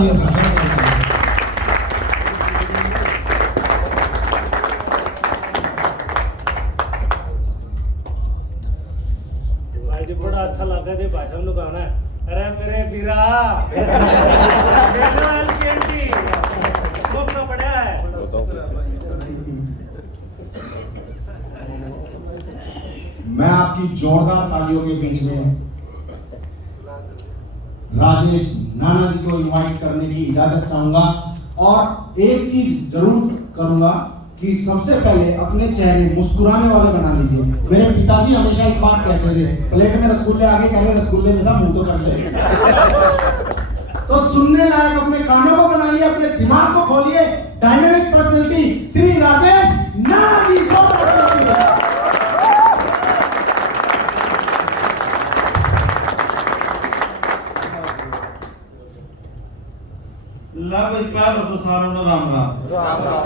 तालियां से आज बड़ा अच्छा लगा जे भाई साहब गाना है। अरे मेरे वीरा एलपीएनटी खूब ना पड़ा है। मैं आपकी जोरदार तालियों के बीच में राजेश नाना जी को इनवाइट करने की इजाजत चाहूंगा और एक चीज जरूर करूंगा कि सबसे पहले अपने चेहरे मुस्कुराने वाले बना लीजिए। मेरे पिताजी हमेशा एक बात कहते थे, प्लेट में रसगुल्ले आगे कह रहे रसगुल्ले जैसा मुंह तो कर ले। तो सुनने लायक अपने कानों को बनाइए, अपने दिमाग को खोलिए। डायनेमिक पर्सनैलिटी श्री राजेश नाना जी ला भाई पहले तो सारों ने राम राम। राम राम।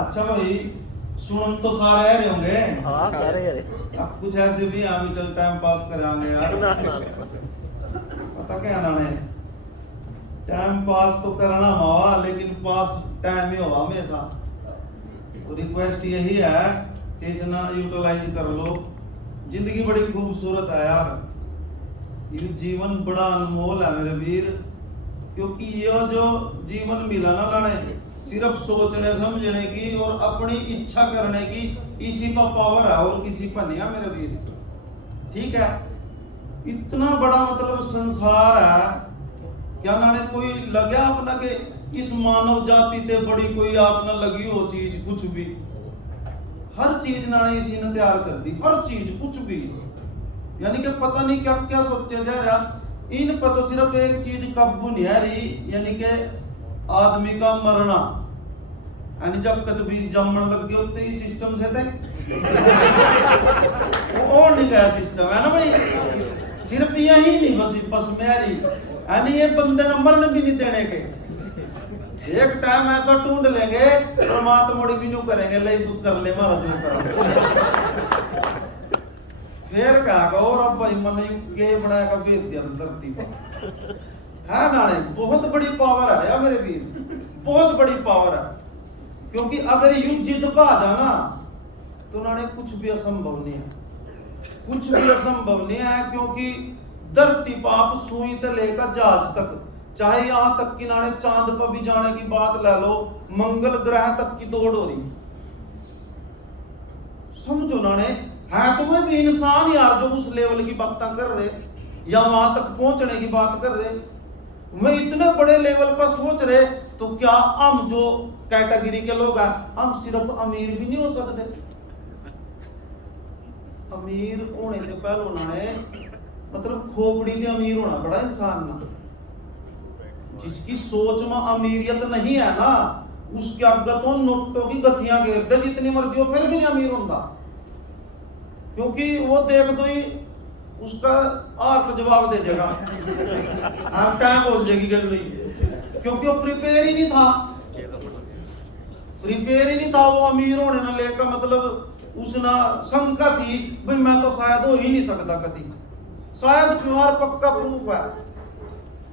अच्छा भाई सुन तो सारे आ रहे होंगे। हाँ सारे यार। अब कुछ ऐसे भी हम चल टाइम पास करांगे यार। पता क्या नाने टाइम पास तो करना हुआ लेकिन पास टाइम ही हुआ हमेशा। तो रिक्वेस्ट यही है कि इसना यूटिलाइज कर लो। जिंदगी बड़ी खूबसूरत है यार। ये जीवन बड़ा अनमोल है मेरे वीर। क्योंकि ये जो जीवन मिला ना लाने सिर्फ सोचने समझने की और अपनी इच्छा करने की इसी पर पावर है और किसी पर नहीं है मेरे वीर। ठीक है इतना बड़ा मतलब संसार है क्या नाने कोई लगे अपना के इस मानव जाति ते बड़ी कोई आपने लगी हो चीज कुछ भी। हर चीज नाने इसी ने तैयार कर दी हर चीज कुछ भी। यानी कि पता नहीं क्या क्या सोचे जा रहा इन पर तो सिर्फ एक चीज काबू नहीं आ रही यानी कि आदमी का मरना। यानी जब तक भी जमन लग गए उतने ही सिस्टम से थे वो और नहीं गया सिस्टम है ना भाई। सिर्फ यही नहीं बस मेरी यानी ये बंदे ने मरने भी नहीं देने के। एक टाइम ऐसा ढूंढ लेंगे परमात्मा भी नहीं करेंगे ले बुक कर ले मारा जो करा फिर कहा और अब भाई मन के बनाया का भेज दिया धरती पर है नाने। बहुत बड़ी पावर है यार मेरे वीर बहुत बड़ी पावर है। क्योंकि अगर यूं जिद पा जाना तो नाने कुछ भी असंभव नहीं है कुछ भी असंभव नहीं है। क्योंकि धरती पाप सुई से लेकर जहाज तक चाहे यहां तक कि नाने चांद पर भी जाने की बात ले लो मंगल ग्रह तक की दौड़ हो रही समझो नाने। है तुम्हें भी इंसान यार जो उस लेवल की बातें कर रहे या वहां तक पहुंचने की बात कर रहे वह इतने बड़े लेवल पर सोच रहे। तो क्या हम जो कैटेगरी के लोग हैं हम सिर्फ अमीर भी नहीं हो सकते। अमीर होने से पहले उन्होंने मतलब खोपड़ी से अमीर होना पड़ा इंसान ना। जिसकी सोच में अमीरियत नहीं है ना उसके आगे तो नोटों की गतियां घेरते जितनी मर्जी हो फिर भी नहीं अमीर होता। क्योंकि वो देख तो ही उसका आर्ट जवाब दे देगा आप टाइम बोल जाएगी गल नहीं। क्योंकि वो प्रिपेयर ही नहीं था वो अमीर होने ना लेकर मतलब उसना शंका थी भाई मैं तो शायद हो ही नहीं सकता कभी। शायद तुम्हारा पक्का प्रूफ है।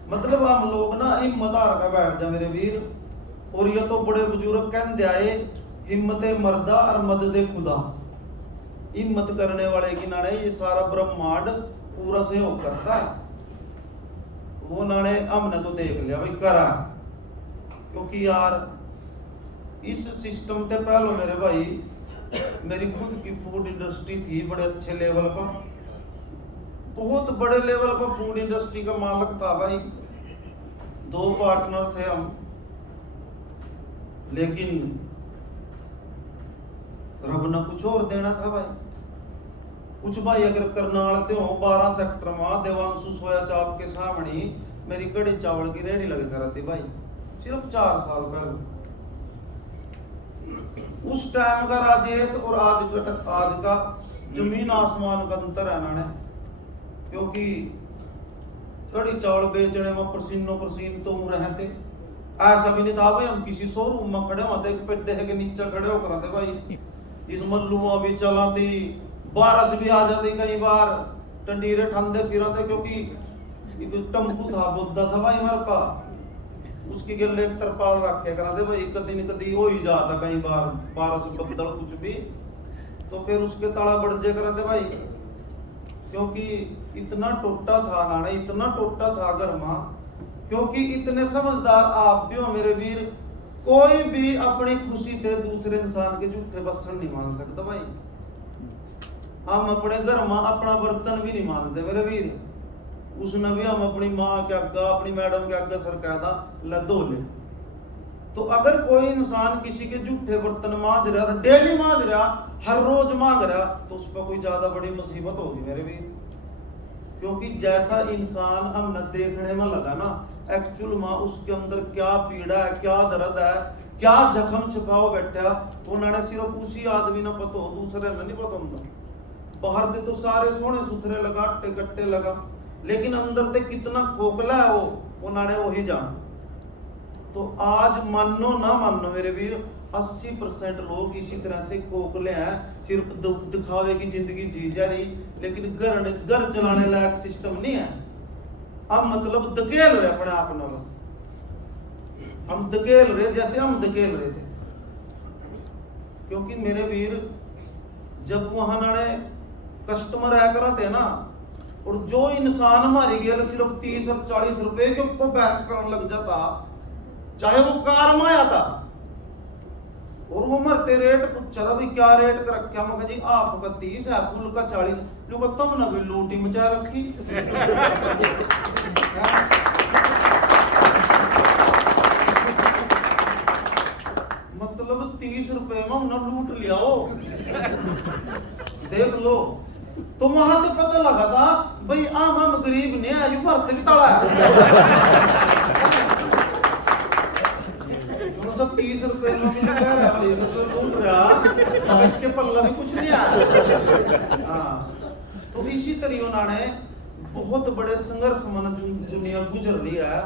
मतलब हम लोग ना हिम्मत हार का बैठ जा मेरे वीर। और ये तो बड़े बुजुर्ग कहते आए हिम्मते मर्दा और मददे खुदा। हिम्मत करने वाले की नाड़े ये सारा ब्रह्मांड पूरा सहयोग करता है। वो नाड़े हमने तो देख लिया भाई करा। क्योंकि यार इस सिस्टम से पहले मेरे भाई मेरी खुद की फूड इंडस्ट्री थी बड़े अच्छे लेवल पर बहुत बड़े लेवल पर फूड इंडस्ट्री का मालिक था भाई। 2 पार्टनर थे हम लेकिन रब ने कुछ और देना था भाई। कुछ भाई अगर करनाल ते हो 12 सेक्टर में देवांशु सोया चाप के सामने मेरी कड़ी चावल की रेडी लगे कर थी भाई सिर्फ 4 साल पहले। उस टाइम का राजेश और आज का जमीन आसमान का अंतर है ना। क्योंकि कड़ी चावल बेचने में पसीनो पसीन तो रहते ऐसा भी नहीं था भाई हम किसी शोरूम में खड़े होते पेड्डे के नीचे खड़े होकर थे भाई। इस मल्लुआ भी चलाती बारिश भी आ जाती कई बार टंडीरे ठंडे फिरते। क्योंकि एक टम्पू था बुद्धा सा भाई हमारे पा उसकी गले एक तरपाल रखे करा दे भाई कदी न कदी हो ही जाता कई बार बारिश बदल कुछ भी तो फिर उसके ताला बढ़ जे करा दे भाई क्योंकि इतना टोटा था नाने इतना टोटा था घर मां क्योंकि इतने समझदार आप भी हो मेरे वीर कोई भी अपनी खुशी से दूसरे इंसान के झूठे बसन नहीं मान सकता भाई हम अपने घर मां अपना बर्तन भी नहीं मानते मेरे वीर उसने भी हम अपनी माँ के आगे अपनी मैडम के आगे सर कहता ले धो ले तो अगर कोई इंसान किसी के झूठे बर्तन मांज रहा डेली मांज रहा हर रोज मांग रहा तो उस पर कोई ज्यादा बड़ी मुसीबत होगी मेरे भी क्योंकि जैसा इंसान हमने देखने में लगा ना एक्चुअल में उसके अंदर क्या पीड़ा है क्या दर्द है क्या जख्म छिपा हो बैठा तो उन्होंने सिर्फ उसी आदमी ने पता हो दूसरे ने नहीं पता होता बाहर से तो सारे सोने सुथरे लगा कट्टे लगा लेकिन अंदर से कितना खोखला है वो उन्होंने वही जान तो आज मानो ना मानो मेरे वीर 80% लोग इसी तरह से खोखले हैं सिर्फ दिखावे की जिंदगी जी जा रही लेकिन घर चलाने लायक सिस्टम नहीं है हम मतलब धकेल रहे अपने आप में बस हम धकेल रहे जैसे हम धकेल रहे थे क्योंकि मेरे वीर जब वहां नाने कस्टमर आया करते ना और जो इंसान हमारी गेल सिर्फ 30 और 40 रुपए के ऊपर बहस करने लग जाता चाहे वो कार में आया था और वो मरते रेट पूछा था भाई क्या रेट कर रखा मैं जी आपका 30 है फुल का 40 लोग तुम ना भी लूटी मचा रखी मतलब 30 रुपए में हमने लूट लिया हो देख लो तो वहां तो पता लगा था भाई हम गरीब ने आयु भरते भी तड़ा तो 30 रुपए में भी कह रहा भाई तो लूट रहा इसके पल्ला में कुछ नहीं आया हाँ तो इसी तरीके उन्होंने बहुत बड़े संघर्ष मन दुनिया गुजर लिया है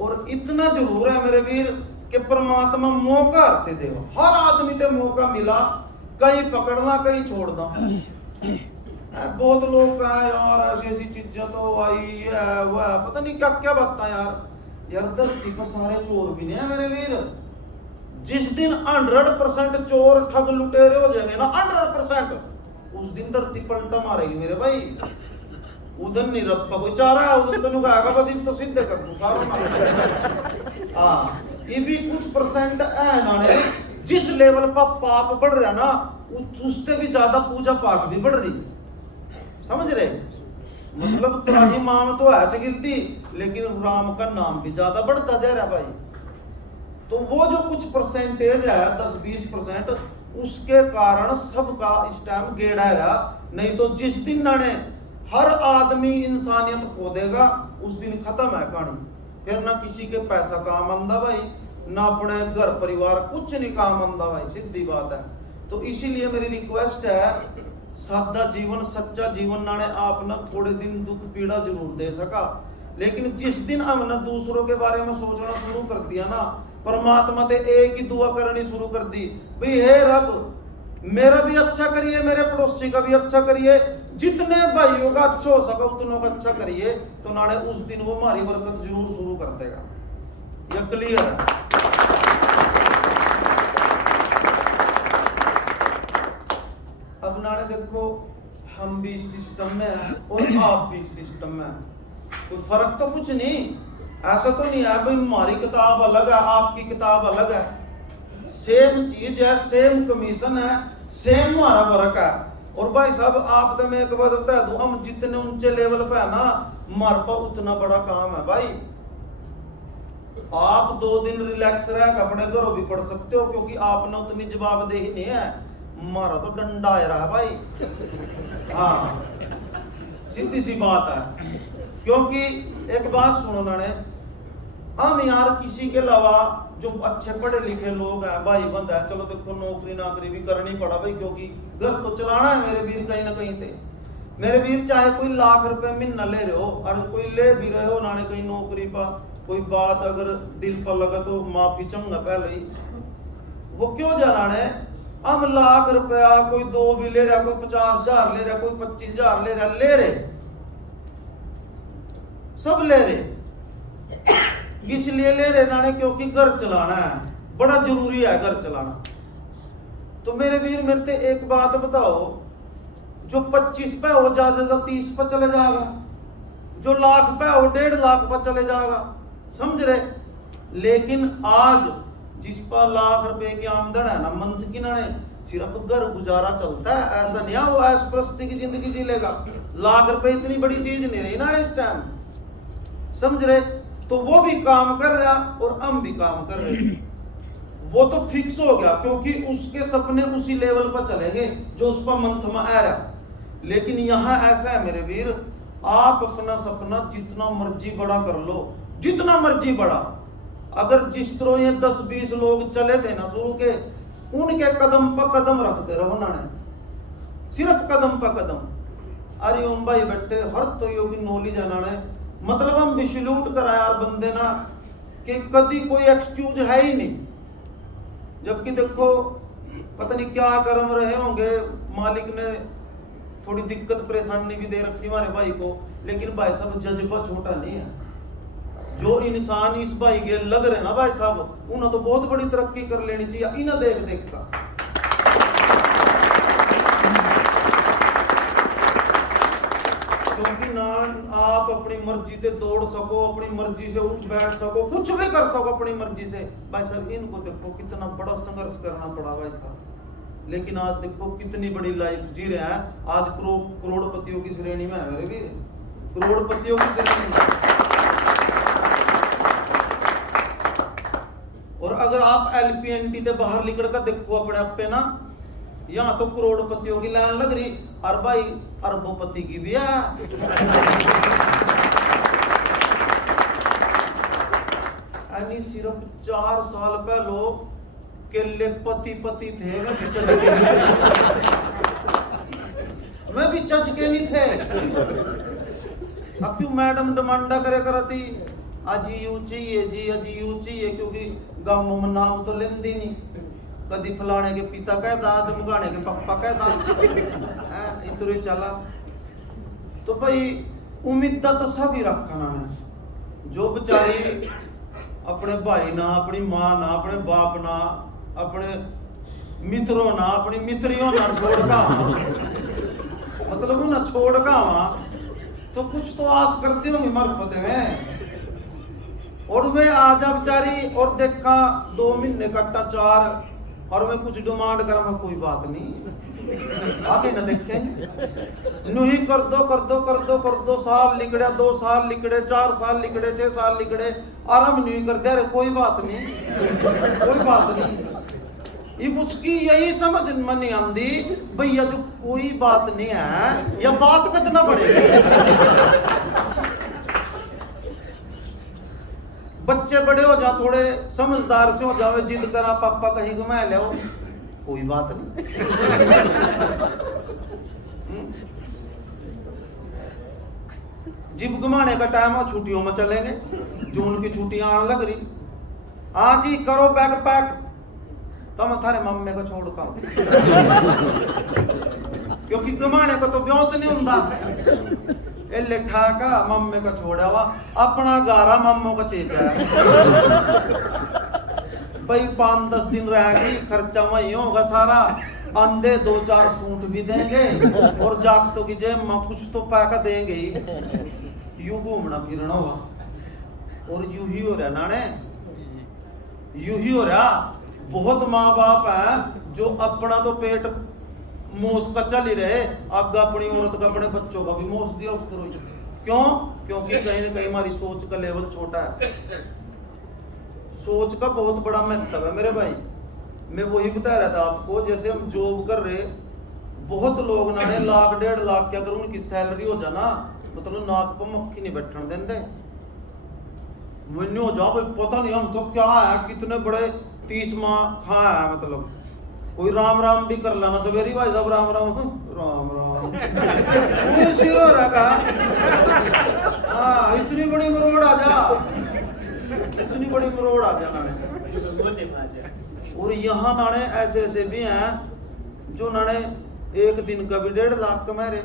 और इतना जरूर है मेरे वीर कि परमात्मा मौका आते दे हर आदमी ते मौका मिला कहीं पकड़ना कहीं छोड़ना बहुत लोग कहा यार ऐसी ऐसी चीजें तो आई है वह पता नहीं क्या क्या बात यार धरती पर सारे चोर भी नहीं है मेरे वीर जिस दिन 100% चोर ठग लुटेरे हो जाएंगे ना 100% उस दिन धरती पलटा मारेगी मेरे भाई उधर नहीं रखा कोई चारा है उधर तो नुकाएगा बस इन तो सीधे कर दूं सारा हाँ ये भी कुछ परसेंट है ना जिस लेवल पर पाप बढ़ रहा ना उससे भी ज्यादा पूजा पाठ भी बढ़ रही समझ रहे मतलब तुम्हारी माम तो है गिरती लेकिन राम का नाम भी ज्यादा बढ़ता जा रहा भाई तो वो जो कुछ परसेंटेज है 10-20% उसके कारण सबका इस टाइम गेड़ा रहा नहीं तो जिस दिन नाने हर आदमी इंसानियत खो देगा उस दिन खत्म है कहानी फिर ना किसी के पैसा काम आंदा भाई ना अपने घर परिवार कुछ नहीं काम आंदा भाई सीधी बात है तो इसीलिए मेरी रिक्वेस्ट है सादा जीवन सच्चा जीवन नाने आप ना थोड़े दिन दुख पीड़ा जरूर दे सका लेकिन जिस दिन हमने दूसरों के बारे में सोचना शुरू कर दिया ना परमात्मा ते एक ही दुआ करनी शुरू कर दी भाई हे रब मेरा भी अच्छा करिए मेरे पड़ोसी का भी अच्छा करिए जितने भाइयों का अच्छा हो सका उतनों का अच्छा करिए तो नाने उस दिन वो हमारी बरकत जरूर शुरू कर देगा यह क्लियर है अब नाने देखो हम भी सिस्टम में हैं और आप भी सिस्टम में हैं कोई फर्क तो कुछ नहीं ऐसा तो नहीं है भाई हमारी किताब अलग है आपकी किताब अलग है सेम चीज है सेम कमीशन है सेम हमारा फर्क है और भाई साहब आप तो मैं एक बात बता दूं हम जितने ऊंचे लेवल पे है ना हमारे पास उतना बड़ा काम है भाई आप 2 दिन रिलैक्स रह अपने घरों भी पढ़ सकते हो क्योंकि आपने उतनी जवाबदेही नहीं है हमारा तो डंडा आ रहा है भाई हाँ सीधी सी बात है क्योंकि एक बात सुनो नाने हम यार किसी के अलावा जो अच्छे पढ़े लिखे लोग हैं भाई बंद है चलो देखो नौकरी नाकरी भी करनी पड़ा भाई क्योंकि घर तो चलाना है मेरे वीर कहीं ना कहीं थे मेरे वीर चाहे कोई लाख रुपए महीना ले रहे हो और कोई ले भी रहे हो नाने कहीं नौकरी पर कोई बात अगर दिल पर लगा तो माफी चाहूंगा पहले ही वो क्यों जाना हम लाख रुपया कोई 2 भी ले रहा कोई 50,000 ले रहा कोई 25,000 ले रहा ले रहे सब ले रहे। किस लिए ले रहे नाने? क्योंकि घर चलाना है, बड़ा जरूरी है घर चलाना। तो मेरे वीर मेरे ते एक बात बताओ, जो 25 पे हो ज्यादा 30 पे चले जाएगा, जो लाख पे हो 1.5 लाख पे चले जाएगा, समझ रहे? लेकिन आज जिस पर लाख रुपए की आमदन है ना, मंथ की ना, सिर्फ घर गुजारा चलता है, ऐसा नहीं है वो ऐशप्रस्ती की जिंदगी जी लेगा। लाख रुपए इतनी बड़ी चीज नहीं रही ना इस टाइम, समझ रहे? तो वो भी काम कर रहा और हम भी काम कर रहे। वो तो फिक्स हो गया, क्योंकि उसके सपने उसी लेवल पर चलेंगे जो उस पर मंथ में आ रहा। लेकिन यहाँ ऐसा है मेरे वीर, आप अपना सपना जितना मर्जी बड़ा कर लो, जितना मर्जी बड़ा। अगर जिस तरह ये 10-20 लोग चले थे ना शुरू के, उनके कदम पर कदम रखते रहो ना, सिर्फ कदम पर कदम। अरे ओम भाई बैठे हर तो की नॉलेज है ना, मतलब हम भी सल्यूट करा यार बंदे ना, कि कभी कोई एक्सक्यूज है ही नहीं। जबकि देखो पता नहीं क्या कर्म रहे होंगे, मालिक ने थोड़ी दिक्कत परेशानी भी दे रखी हमारे भाई को, लेकिन भाई साहब जज्बा छोटा नहीं है। जो इंसान इस भाई के लग रहे ना भाई साहब, उन्हें तो बहुत बड़ी तरक्की कर लेनी चाहिए इन्हें देख देख का। क्योंकि ना आप अपनी मर्जी से दौड़ सको, अपनी मर्जी से उठ बैठ सको, कुछ भी कर सको अपनी मर्जी से। भाई साहब इनको देखो कितना बड़ा संघर्ष करना पड़ा भाई साहब, लेकिन आज देखो कितनी बड़ी लाइफ जी रहे हैं। आज करोड़पतियों की श्रेणी में है मेरे वीर, करोड़पतियों की श्रेणी में। और अगर आप LPNT से बाहर निकल कर देखो अपने आप पे ना, यहाँ तो करोड़पतियों की लाइन लग रही, और भाई अरबोपति की भी है। यानी सिर्फ 4 साल पहले केले पति थे, मैं भी चच के नहीं थे। अब क्यों मैडम डिमांडा करे करती, अजी यू चाहिए जी, अजी यू चाहिए, क्योंकि गांव में नाम तो लेंदी नहीं। कदी फलाने के पिता कहता, मुगाने के पापा कहता, इतने चला। तो भाई उम्मीद तो सभी रखा ना, जो बेचारी अपने भाई ना, अपनी माँ ना, अपने बाप ना, अपने मित्रों ना, अपनी मित्रियों ना छोड़ का, मतलब ना छोड़ का तो कुछ तो आस करती होंगी मरपते में। और मैं आजा बेचारी और देखा 2 महीने कट्टा 4, और मैं कुछ डिमांड करा, कोई बात नहीं, आगे न देखें। नू ही कर दो, साल लिकड़े, 2 साल लिकड़े, 4 साल लिकड़े, 6 साल लिकड़े, आराम नहीं कर दे, कोई बात नहीं, कोई बात नहीं। ये उसकी यही समझ में नहीं आती भैया, जो कोई बात नहीं है, या बात कितना पड़ेगी। बच्चे बड़े हो जा, थोड़े समझदार से हो जावे, जिद करा पापा कहीं घुमा ले, कोई बात नहीं। जिब घुमाने का टाइम हो, छुट्टियों में चलेंगे, जून की छुट्टियां आने लग रही, हाँ जी करो बैग पैक, तो मैं थारे मम्मी को छोड़ का, क्योंकि घुमाने को तो ब्योत नहीं होता। लिठा का मम्मी का छोड़ा हुआ, अपना गारा मम्मो का चेपा भाई। 5-10 दिन रहेगी, खर्चा वही होगा सारा, अंधे 2-4 सूट भी देंगे, और जागतों की जेब में कुछ तो पैका देंगे ही। यूं घूमना फिरना होगा, और यूं ही हो रहा नाने, यूं ही हो रहा। बहुत माँ बाप है जो अपना तो पेट मोस का चल ही रहे, आगे अपनी औरत का, अपने बच्चों का भी मोस दिया उस तरह। क्यों? क्योंकि कहीं ना कहीं हमारी सोच का लेवल छोटा है। सोच का बहुत बड़ा महत्व है मेरे भाई। मैं वही बता रहा था आपको, जैसे हम जॉब कर रहे, बहुत लोग ना 1 लाख 1.5 लाख क्या करूं, उनकी सैलरी हो जाना, मतलब नाक पर मक्खी नहीं बैठने देंगे। हो जाओ पता नहीं हम तो क्या है, कितने बड़े 30 माह खा है, मतलब कोई राम राम भी कर लाना सवेरी भाई साहब, राम राम राम राम सिरो रखा। हाँ इतनी बड़ी मरोड़ आ जा, इतनी बड़ी मरोड़ आ जाना। और यहाँ नाने ऐसे ऐसे भी हैं जो नाने एक दिन का भी 1.5 लाख कमा रहे,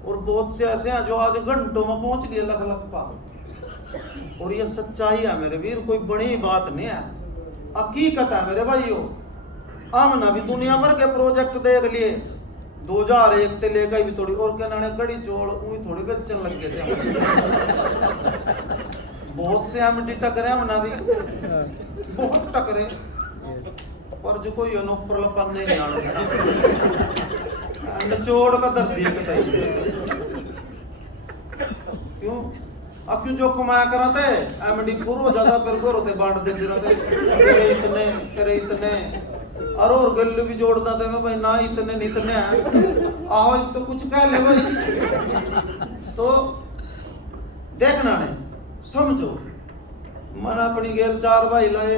और बहुत से ऐसे हैं जो आज घंटों में पहुंच गए लख लख पा। और ये सच्चाई है मेरे वीर, कोई बड़ी बात नहीं है, हकीकत है मेरे भाइयों। हमने भी दुनिया भर के प्रोजेक्ट देख लिए, 2001 से लेकर भी थोड़ी और क्या नाने कड़ी चोल उही थोड़ी बेचन लग गए थे। बहुत से एमडी टकरे हमने भी, बहुत टकरे, पर जो कोई ऊपर लपन नहीं आना निचोड़ का धरती है कतई। क्यों क्यों जो कमाया करा थे एमडी पूरा ज्यादा फिर गोर होते बांट देते रहते, तेरे इतने और गल्लू भी जोड़ता था मैं भाई ना इतने नहीं इतने हैं, आओ तो कुछ कह ले भाई। तो देखना नहीं समझो, मन अपनी गेल 4 भाई लाए,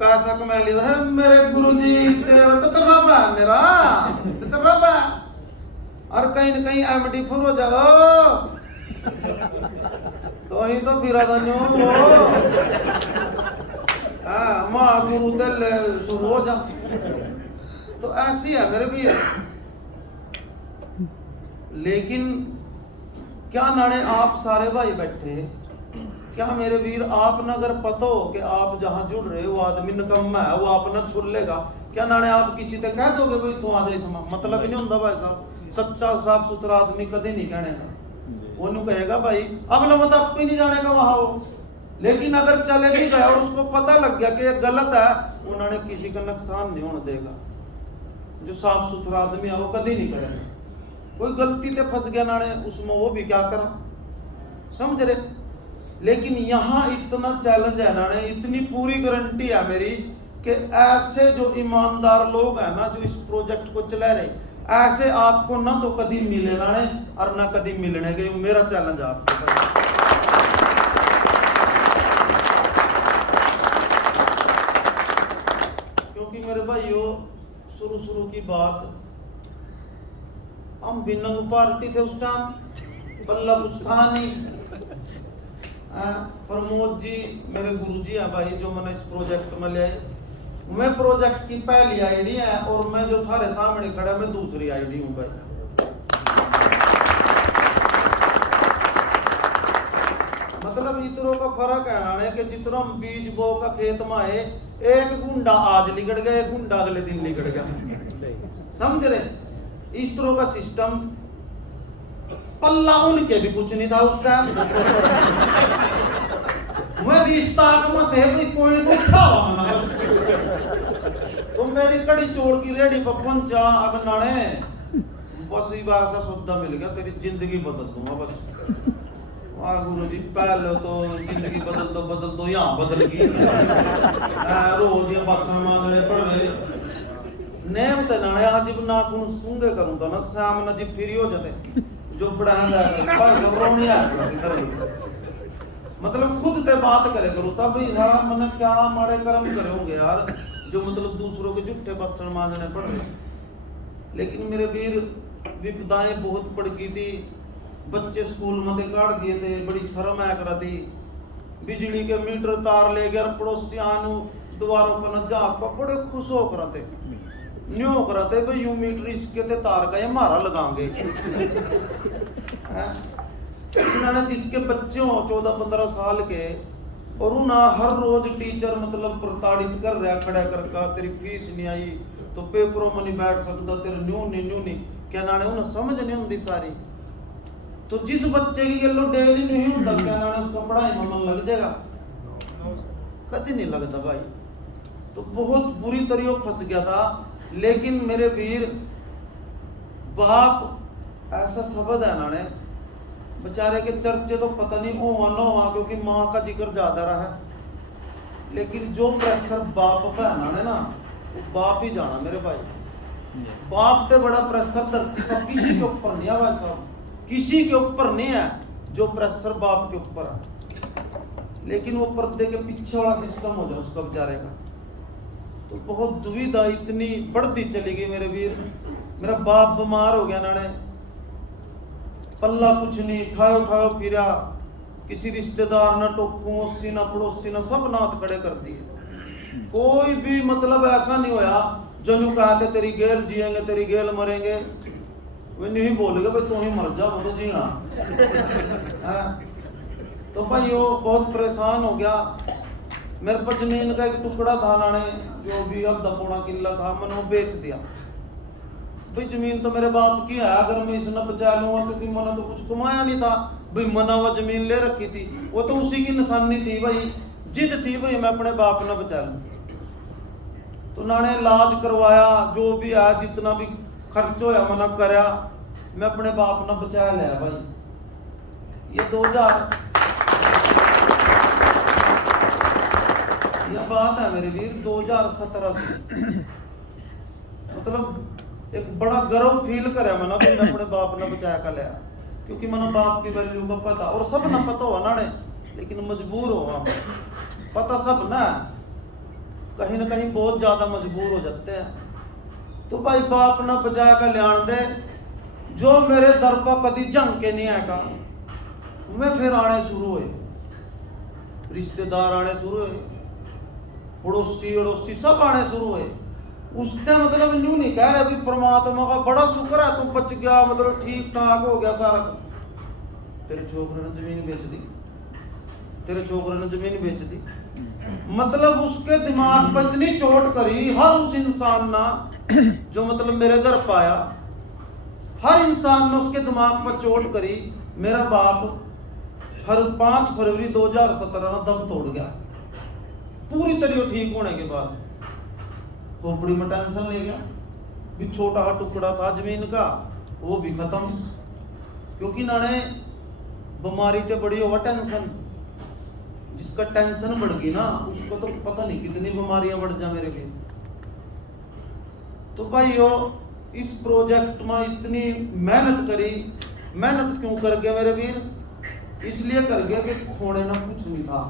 पैसा कमा लिया है मेरे गुरुजी, तेरा तो रब है मेरा, तो रब है। और कहीं न कहीं एमडी फुल हो जाओ तो ही तो फिर माँ गुरु दिल शुरू हो जा। तो ऐसी है मेरे भी है। लेकिन क्या नाने आप सारे भाई बैठे, क्या मेरे वीर आप न अगर पता हो कि आप जहां जुड़ रहे हो वो आदमी निकम्मा है, वो आप न छुड़ लेगा, क्या नाने आप किसी से कह दोगे भाई तू आ जाए समा, मतलब ही नहीं होता भाई साहब। सच्चा साफ सुथरा आदमी कभी नहीं कहने का, वो नहीं कहेगा भाई अब लो मत आप ही नहीं जानेगा वहां वो। लेकिन अगर चले भी गया और उसको पता लग गया कि ये गलत है, उन्होंने किसी का नुकसान नहीं होने देगा। जो साफ सुथरा आदमी है वो कभी नहीं करेगा। कोई गलती से फंस गया नाने उसमें वो भी क्या करा, समझ रहे। लेकिन यहाँ इतना चैलेंज है नाने, इतनी पूरी गारंटी है मेरी कि ऐसे जो ईमानदार लोग हैं ना जो इस प्रोजेक्ट को चला रहे, ऐसे आपको ना तो कभी मिले नाने और ना कभी मिलने के। मेरा चैलेंज आपको, क्योंकि मेरे भाइयों शुरू की बात, हम भी नंग पार्टी थे उस टाइम, बल्ला कुछ था नहीं। प्रमोद जी मेरे गुरुजी हैं भाई जो मैंने इस प्रोजेक्ट में ले, मैं प्रोजेक्ट की पहली आईडी है और मैं जो थारे सामने खड़ा मैं दूसरी आईडी हूं भाई। मतलब इतनों का फर्क है ना कि जितना हम बीज बो का खेत में आए, एक गुंडा आज लिगड़ गया, एक गुंडा अगले दिन लिगड़ गया, समझ रहे। इस तरह का सिस्टम पल्ला उनके भी कुछ नहीं था उस टाइम। मैं भी इस ताक में थे भाई कोई नहीं उठा ना बस। तो मेरी कड़ी चोड़ की रेडी पर पंचा अब नाने बस ये बात सा सौदा मिल गया, तेरी जिंदगी बदल दूंगा बस। वाह गुरु जी पहले तो जिंदगी बदल दो यहाँ बदल गई। रोज ये बसा मांगने पड़ रहे नेम ते नाने आज ना कुन सूंगे करूंगा ना शाम ना जी फ्री हो जाते जो बढ़ांगा बस रोनी आ मतलब खुद ते बात करे करो तब सारा मन क्या माड़े कर्म करोगे यार जो मतलब दूसरों के झूठे बर्तन मांजने पड़ रहे। लेकिन मेरे वीर विपदाएं बहुत पड़ गई थी, बच्चे स्कूल में काट दिए थे, बड़ी शर्म आया करा थी, बिजली के मीटर तार ले गए पड़ोसियां द्वारों पर न जा बड़े खुश हो कराते न्यू कराते भाई यूं मीटर इसके ते तार का ये मारा लगाएंगे। इन्होंने जिसके बच्चे हो 14-15 साल के और उन्हें हर रोज टीचर मतलब प्रताड़ित कर रहा खड़ा करके, तेरी फीस नहीं आई तो पेपरों में नहीं बैठ सकता, तेरे न्यू नहीं क्या नाने उन्हें समझ नहीं होती सारी। तो जिस बच्चे की गलो डेली नहीं होता क्या नाने उसका पढ़ाई में मन लग जाएगा, कभी नहीं लगता भाई। तो बहुत बुरी तरह फंस गया था। लेकिन मेरे वीर बाप ऐसा शब्द है नाने बेचारे के चर्चे तो पता नहीं हुआ न हुआ क्योंकि माँ का जिक्र ज्यादा रहा है, लेकिन जो प्रेशर बाप पे है ना वो बाप ही जाना मेरे भाई। बाप से बड़ा प्रेशर धरती का किसी के ऊपर नहीं है भाई साहब, किसी के ऊपर नहीं है जो प्रेशर बाप के ऊपर है। लेकिन वो पर्दे के पीछे वाला सिस्टम हो जाए उसका बेचारे का, तो बहुत दुविधा इतनी बढ़ती चली गई मेरे वीर। मेरा बाप बीमार हो गया नाने, पल्ला कुछ नहीं, उठाओ फिरा, किसी रिश्तेदार ना टोकू उससी ना पड़ोसी ना सब नाथ खड़े कर दिए। कोई भी मतलब ऐसा नहीं होया जो न्यू कहते तेरी गेल जिएंगे तेरी गेल मरेंगे। वे नहीं बोलेगा भाई तू ही मर जा, वो तो जीना है। तो भाई वो बहुत परेशान हो गया। मेरे पास जमीन का एक टुकड़ा था नाने, जो भी आधा पौना किला था, मैंने वो बेच दिया। भाई जमीन तो मेरे बाप की है, अगर मैं इसे न बचा लूंगा, क्योंकि मैंने तो कुछ कमाया नहीं था भाई, मना हुआ जमीन ले रखी थी, वो तो उसी की निशानी थी भाई, जिद थी भाई मैं अपने बाप न बचा लूं। तो नाने इलाज करवाया, जो भी है जितना भी खर्च होया मना करया, मैं अपने बाप न बचा लिया भाई। ये 2000 ये बात है मेरे वीर 2017 की। मतलब एक बड़ा गर्व फील करे मना भी मैं अपने बाप ने बचाया कर लिया, क्योंकि मना बाप की वैल्यू का पता, और सब ना पता हो ना, लेकिन मजबूर हो पता सब ना, कहीं ना कहीं बहुत ज्यादा मजबूर हो जाते हैं। तो भाई बाप ना बचाया कर ल्याण दे, जो मेरे दर पर कभी जंग के नहीं आएगा, मैं फिर आने शुरू हुए, रिश्तेदार आने शुरू हुए, पड़ोसी अड़ोसी सब आने शुरू हुए। उसने मतलब यूं नहीं कह रहे अभी परमात्मा का बड़ा शुक्र है तुम बच गया, मतलब ठीक ठाक हो गया सारा। तेरे छोकरे ने जमीन बेच दी, तेरे छोकरे ने जमीन बेच दी, मतलब उसके दिमाग पर इतनी चोट करी हर उस इंसान ना जो मतलब मेरे घर पाया, हर इंसान ने उसके दिमाग पर चोट करी। मेरा बाप हर 5 फरवरी 2017 में दम तोड़ गया, पूरी तरह ठीक होने के बाद। खोपड़ी में टेंशन ले गया, भी छोटा टुकड़ा था जमीन का वो भी खत्म, क्योंकि नाने बीमारी तो बड़ी होगा टेंशन, जिसका टेंशन बढ़ गई ना उसको तो पता नहीं कितनी बीमारियां बढ़ जा मेरे लिए। तो भाई यो इस प्रोजेक्ट में इतनी मेहनत करी, मेहनत क्यों कर गया मेरे वीर? इसलिए कर गया कि खोने ना कुछ नहीं था,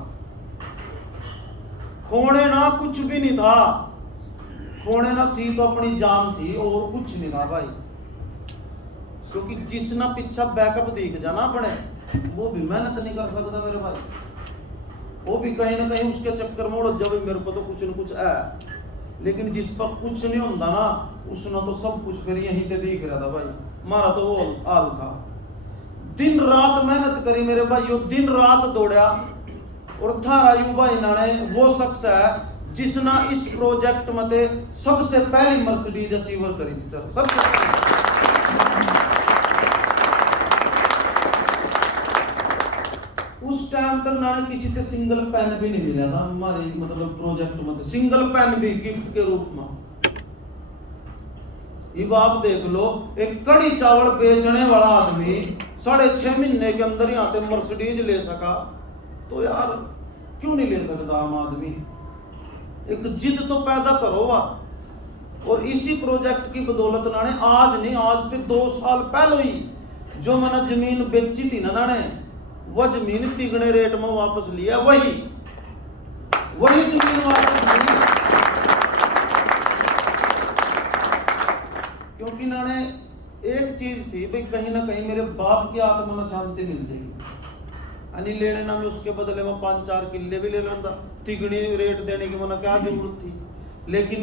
खोने ना कुछ भी नहीं था, खोने ना थी तो अपनी जान थी और कुछ नहीं था भाई। क्योंकि जिसना पीछा बैकअप दिख जाना अपने, वो भी मेहनत नहीं कर सकता मेरे भाई, वो भी कहीं ना कहीं उसके चक्कर में उड़ जाए, मेरे को तो कुछ न कुछ है। लेकिन जिस पर कुछ नहीं होता ना, उसने तो सब कुछ फिर यहीं पे दिख रहा था भाई। हमारा तो वो हाल था, दिन रात मेहनत करी मेरे भाई, दिन रात दौड़ा। और थारा युवा इन्होंने वो शख्स है जिसने इस प्रोजेक्ट में सबसे पहली मर्सिडीज अचीवर करी थी सर, सबसे उस टाइम तक ना किसी से सिंगल पेन भी नहीं मिला था हमारे मतलब प्रोजेक्ट में, सिंगल पेन भी गिफ्ट के रूप में। ये आप देख लो, एक कड़ी चावल बेचने वाला आदमी 6.5 महीने के अंदर यहाँ पे मर्सिडीज ले सका, तो यार क्यों नहीं ले सकता आम आदमी? एक जिद तो पैदा करो वाह। और इसी प्रोजेक्ट की बदौलत नाने आज नहीं, आज से 2 साल पहले ही जो मैंने जमीन बेची थी ना नाने, वह जमीन 3 रेट में वापस लिया, वही जमीन वापस ली। क्योंकि नाने एक चीज थी भाई, कहीं ना कहीं मेरे बाप की आत्मा में शांति मिल जाएगी, यानी लेने ना मैं उसके बदले में 5-4 किले भी ले लूंगा, 3 रेट देने की मैंने क्या जरूरत थी? लेकिन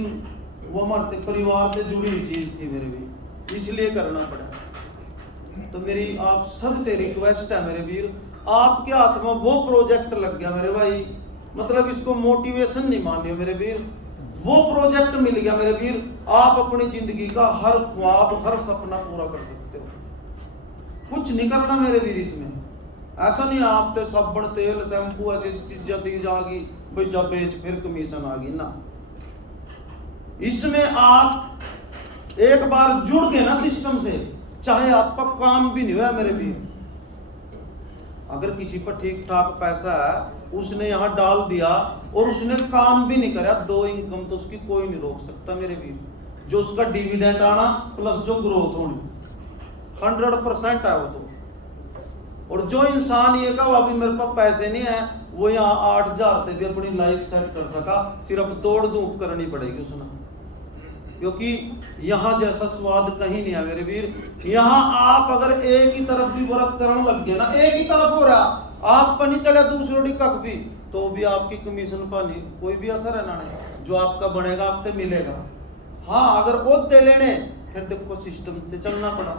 वो हमारे परिवार से जुड़ी हुई चीज थी मेरे भी, इसलिए करना पड़ा। तो मेरी आप सब ते रिक्वेस्ट है मेरे वीर, आपके हाथ में वो प्रोजेक्ट लग गया मेरे भाई, मतलब इसको मोटिवेशन नहीं मानियो मेरे वीर, वो प्रोजेक्ट मिल गया मेरे वीर, आप अपनी जिंदगी का हर ख्वाब हर सपना पूरा कर सकते हो। कुछ नहीं करना मेरे वीर इसमें, ऐसा नहीं आप तो साबुन तेल शैम्पू ऐसी चीजें दी जाएगी भाई जब बेच फिर कमीशन आ गई ना। इसमें आप एक बार जुड़ गए ना सिस्टम से, चाहे आपका काम भी नहीं हुआ मेरे भी, अगर किसी पर ठीक ठाक पैसा है उसने यहाँ डाल दिया और उसने काम भी नहीं करा, 2 इनकम तो उसकी कोई नहीं रोक सकता मेरे भी। जो उसका डिविडेंड आना प्लस जो ग्रोथ होनी 100% है वो तो। और जो इंसान ये कहा अभी मेरे पास पैसे नहीं है, वो यहाँ 8,000 से भी अपनी लाइफ सेट कर सका, सिर्फ दौड़ धूप करनी पड़ेगी उसने, क्योंकि यहाँ जैसा स्वाद कहीं नहीं है मेरे वीर। यहाँ आप अगर एक ही तरफ भी वर्क करने लग गए ना, एक ही तरफ हो रहा, आप पर नहीं चले दूसरों कख भी, तो भी आपकी कमीशन पानी कोई भी असर है ना, जो आपका बनेगा आपसे मिलेगा। हाँ अगर वो दे लेने फिर देखो सिस्टम से चलना पड़ा,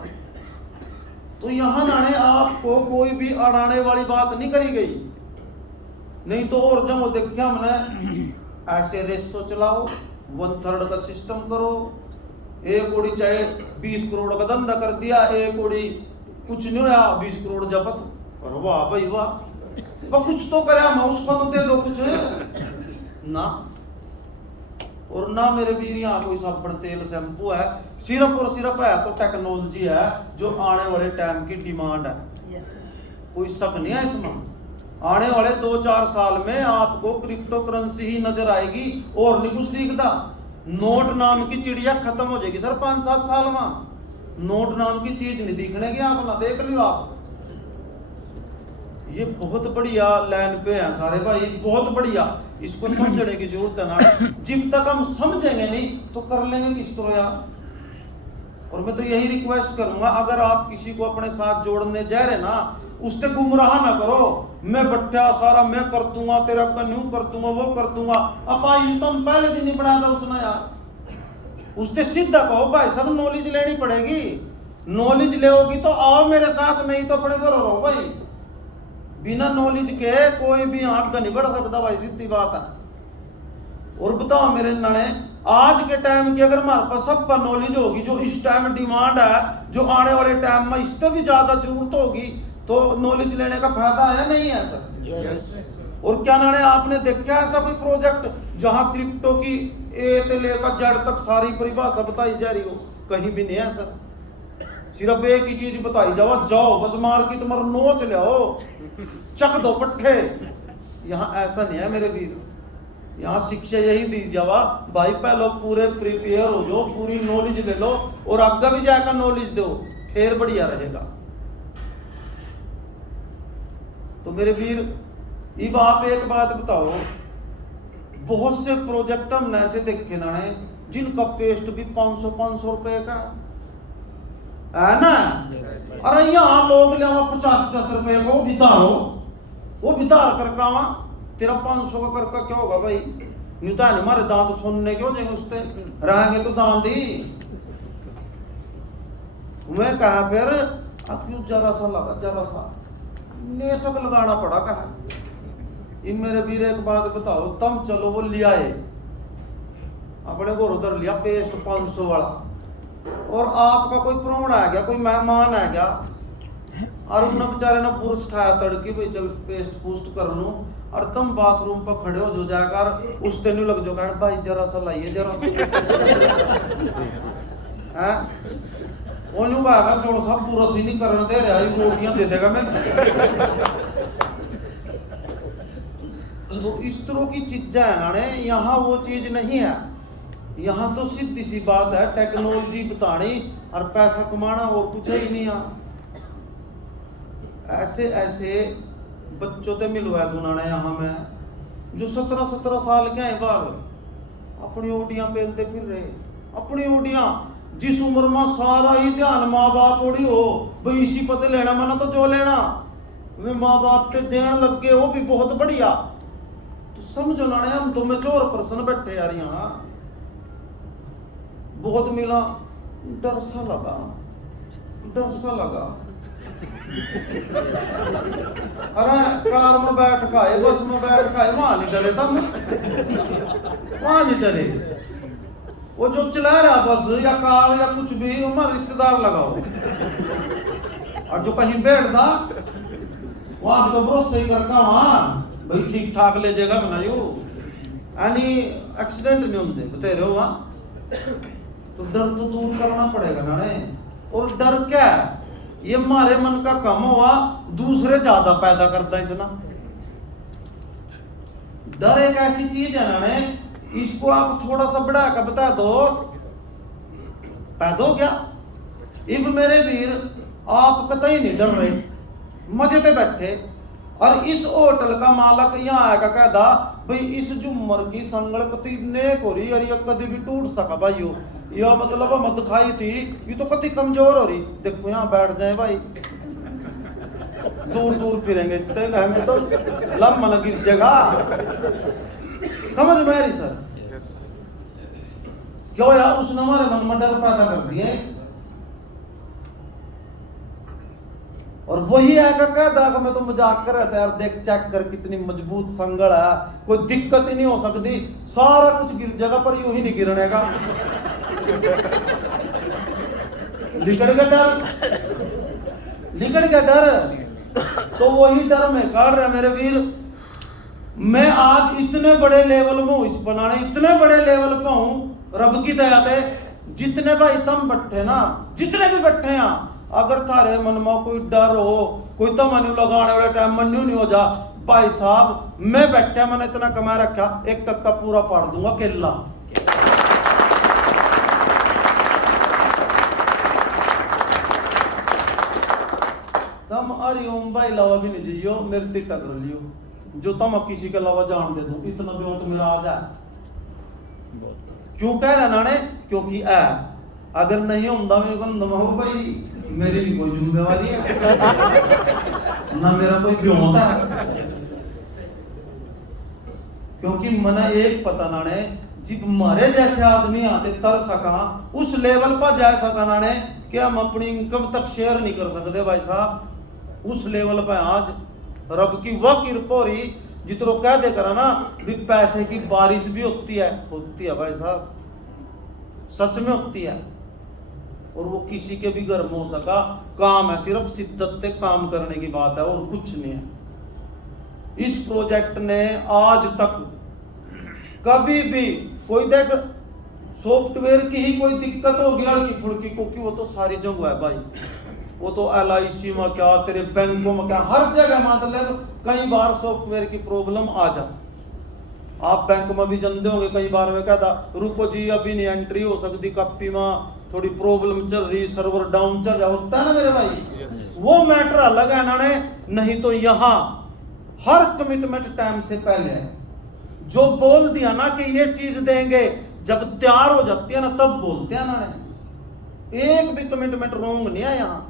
तो यहाँ नाने आपको कोई भी अड़ाने वाली बात नहीं करी गई। नहीं तो और जब वो देखा हमने ऐसे रेसो चलाओ, 1/3 का सिस्टम करो, एक ओड़ी चाहे 20 करोड़ का धंधा कर दिया, एक ओड़ी कुछ नहीं हुआ 20 करोड़ जपत, और वाह भाई वाह, तो कुछ तो करे हम उसको तो दे दो कुछ ना। और ना मेरे वीर यहाँ कोई साबुन तेल शैम्पू है, सिर्फ और सिर्फ है तो टेक्नोलॉजी है जो आने वाले टाइम की डिमांड है। कोई शक नहीं है इसमें। आने वाले 2-4 साल में आपको क्रिप्टो करेंसी ही नजर आएगी और नहीं कुछ दिखता। नोट नाम की चिड़िया खत्म हो जाएगी सर 5-7 साल में। नोट नाम की चीज नहीं दिखने की, आप ना देख लियो आप। ये बहुत बढ़िया लाइन पे है सारे भाई, बहुत बढ़िया। इसको समझने की जरूरत है ना। जब तक हम समझेंगे नहीं तो कर लेंगे किस तरह यार। और मैं तो यही रिक्वेस्ट करूंगा, अगर आप किसी को अपने साथ जोड़ने जा रहे ना, उससे गुमराह ना करो। मैं बट्टा सारा मैं कर दूंगा, तेरा कन्यू कर दूंगा, वो कर दूंगा। अब आई तो हम पहले दिन ही बढ़ाया था उसने यार। उससे सीधा कहो भाई सब नॉलेज लेनी पड़ेगी, नॉलेज लेओगी तो आओ मेरे साथ, नहीं तो अपने घर रहो भाई। बिना नॉलेज के कोई भी आपका नहीं बढ़ सकता भाई, सीधी बात है। और बताओ मेरे नाने, आज के टाइम की अगर हमारे पास सबका नॉलेज होगी, जो इस टाइम डिमांड है, जो आने वाले टाइम में इससे भी ज्यादा जरूरत होगी, तो नॉलेज लेने का फायदा है नहीं है सर? yes. और क्या नाने, आपने देखा ऐसा कोई प्रोजेक्ट जहां क्रिप्टो की ए से लेकर जेड तक सारी परिभाषा बताई जा रही हो? कहीं भी नहीं है सर। सिर्फ एक ही चीज बताई जाओ बस मार्केट में नोच लो, चक दो पट्टे। यहाँ ऐसा नहीं है मेरे वीर। यहाँ शिक्षा यही दी जावा भाई, पहले पूरे प्रिपेयर हो जाओ, पूरी नॉलेज ले लो और आगे भी जाकर नॉलेज दो, फिर बढ़िया रहेगा। तो मेरे वीर, अब आप एक बात बताओ, बहुत से प्रोजेक्ट हमने ऐसे देखे ना जिनका पेस्ट भी 500 रुपए का है ना। अरे यहाँ लोग ले 50 रुपए को बितारो, वो बितार कर कावा तेरा 500 का कर का क्या होगा भाई? नहीं तो हमारे दांत सुनने के हो जाएंगे, उससे रहेंगे तो दांत ही। मैं कहा फिर अब क्यों जरा सा लगा, जरा सा ने सब लगाना पड़ा। कहा इन मेरे वीर एक बात बताओ, तुम चलो वो लिया है अपने को उधर लिया पेस्ट 500 वाला, और आपका कोई प्राण आ गया, कोई मेहमान आ गया, और उन बेचारे ने पुरुष खाया तड़की भाई चल पेस्ट पूस्ट कर लूं, और तुम बाथरूम पर खड़े हो जो जाकर उस दिन लग जो कह भाई जरा सा लाइए जरा है ओनू बागा जोड़ सब पूरा सी नहीं करने दे रहा, रोटियां दे देगा मैं। तो इस तरह की चीजें है ना, यहाँ वो चीज नहीं है। यहाँ तो सीधी सी बात है, टेक्नोलॉजी बतानी और पैसा कमाना, और कुछ ही नहीं है। ऐसे ऐसे बच्चों से मिलवा दूना यहाँ में जो 17 साल के हैं बाल, अपनी ओडियां पेलते फिर रहे, अपनी ओडियां जिस उम्र में सारा ही ध्यान माँ बाप ओडी हो भाई, इसी पते लेना मना तो जो लेना वे माँ बाप के देन लग गए, वो भी बहुत बढ़िया। तो समझो ना, हम तो मेच्योर पर्सन बैठे यार यहाँ, बहुत मिला, डर सा लगा, डर सा लगा। अरे कार में बैठ खाए, बस में बैठ खाए, वहां नहीं डरे तुम, वहां नहीं डरे। वो जो चला रहा बस या कार या कुछ भी, हमारे रिश्तेदार लगाओ, और जो कहीं बैठता वहां तो भरोसा ही करता, वहां भाई ठीक ठाक ले जाएगा बनाइयो, यानी एक्सीडेंट नहीं होते बता रहे हो वहां। तो डर तो दूर करना पड़ेगा ना। और डर क्या है? ये हमारे मन का कम हुआ, दूसरे ज्यादा पैदा करता है इसना। डर एक ऐसी चीज है ना, इसको आप थोड़ा सा बढ़ा कर बता दो, पैदा हो गया। इब मेरे वीर आप कतई नहीं डर रहे, मजे से बैठे, और इस होटल का मालक यहाँ आएगा कहदा भाई इस जुम्मर की संगल कति नेक हो रही, और ये कभी भी टूट सका भाई, यह मतलब मत खाई थी, ये तो कति कमजोर हो रही, देखो यहाँ बैठ जाए भाई, दूर दूर फिरेंगे इससे तो लम्बा लगी जगह। समझ में आ रही सर? क्यों यार उसने हमारे मन में डर पैदा कर दिया। और वही आकर कह दा मैं तो मजाक कर रहा था यार, देख चेक कर कितनी मजबूत संगल है, कोई दिक्कत ही नहीं हो सकती, सारा कुछ गिर जगह पर यूं ही नहीं गिरने का। लिकड़ का डर तो वही डर में काट रहा मेरे वीर। मैं आज इतने बड़े लेवल में हूं, इस बनाने इतने बड़े लेवल पे हूं रब की दया से। जितने भाई तुम बैठे ना, जितने भी बैठे हैं, अगर थारे मन में कोई डर हो, कोई तमन्यू लगाने वाले टाइम मन्यू नहीं हो जा, भाई साहब मैं बैठा, मैंने इतना कमा रखा, एक तक का पूरा पाड़ दूंगा केला। तम हरिओम भाई लावा भी नहीं जियो, मेरे ते टकर लियो, जो तम किसी के अलावा जान दे दूं, इतना भी तो मेरा आ जाए। क्यों कह रहा नाने? क्योंकि अगर नहीं होता मेरे को अंदर हो भाई, मेरी भी कोई जिम्मेवारी है ना, मेरा कोई क्यों होता है। क्योंकि मना एक पता नाने, जब हमारे जैसे आदमी आते तर सका, उस लेवल पर जा सका नाने कि हम अपनी इनकम तक शेयर नहीं कर सकते भाई साहब। उस लेवल पर आज रब की वह कृपा हो रही, जितरो कह दे करा ना भी पैसे की बारिश भी होती है भाई साहब, सच में होती है। और वो किसी के भी घर में हो सका, काम है सिर्फ शिद्दत से काम करने की बात है और कुछ नहीं है। इस प्रोजेक्ट ने आज तक कभी भी कोई देख सॉफ्टवेयर की ही कोई दिक्कत होगी हल्की फुल्की, क्योंकि वो तो सारी जगह है भाई, वो तो LIC में क्या, तेरे बैंकों में क्या, हर जगह मतलब कई बार सॉफ्टवेयर की प्रॉब्लम आ जा। आप बैंक में भी जानते होंगे, कई बार में कहता रुको जी अभी नहीं एंट्री हो सकती, कॉपी में थोड़ी प्रॉब्लम चल रही, सर्वर डाउन चल रहा, होता है ना मेरे भाई। वो मैटर अलग है ना, नहीं तो यहाँ हर कमिटमेंट टाइम से पहले जो बोल दिया ना कि ये चीज देंगे, जब तैयार हो जाती है ना तब बोलते हैं ना, एक भी कमिटमेंट रॉन्ग नहीं है यहाँ।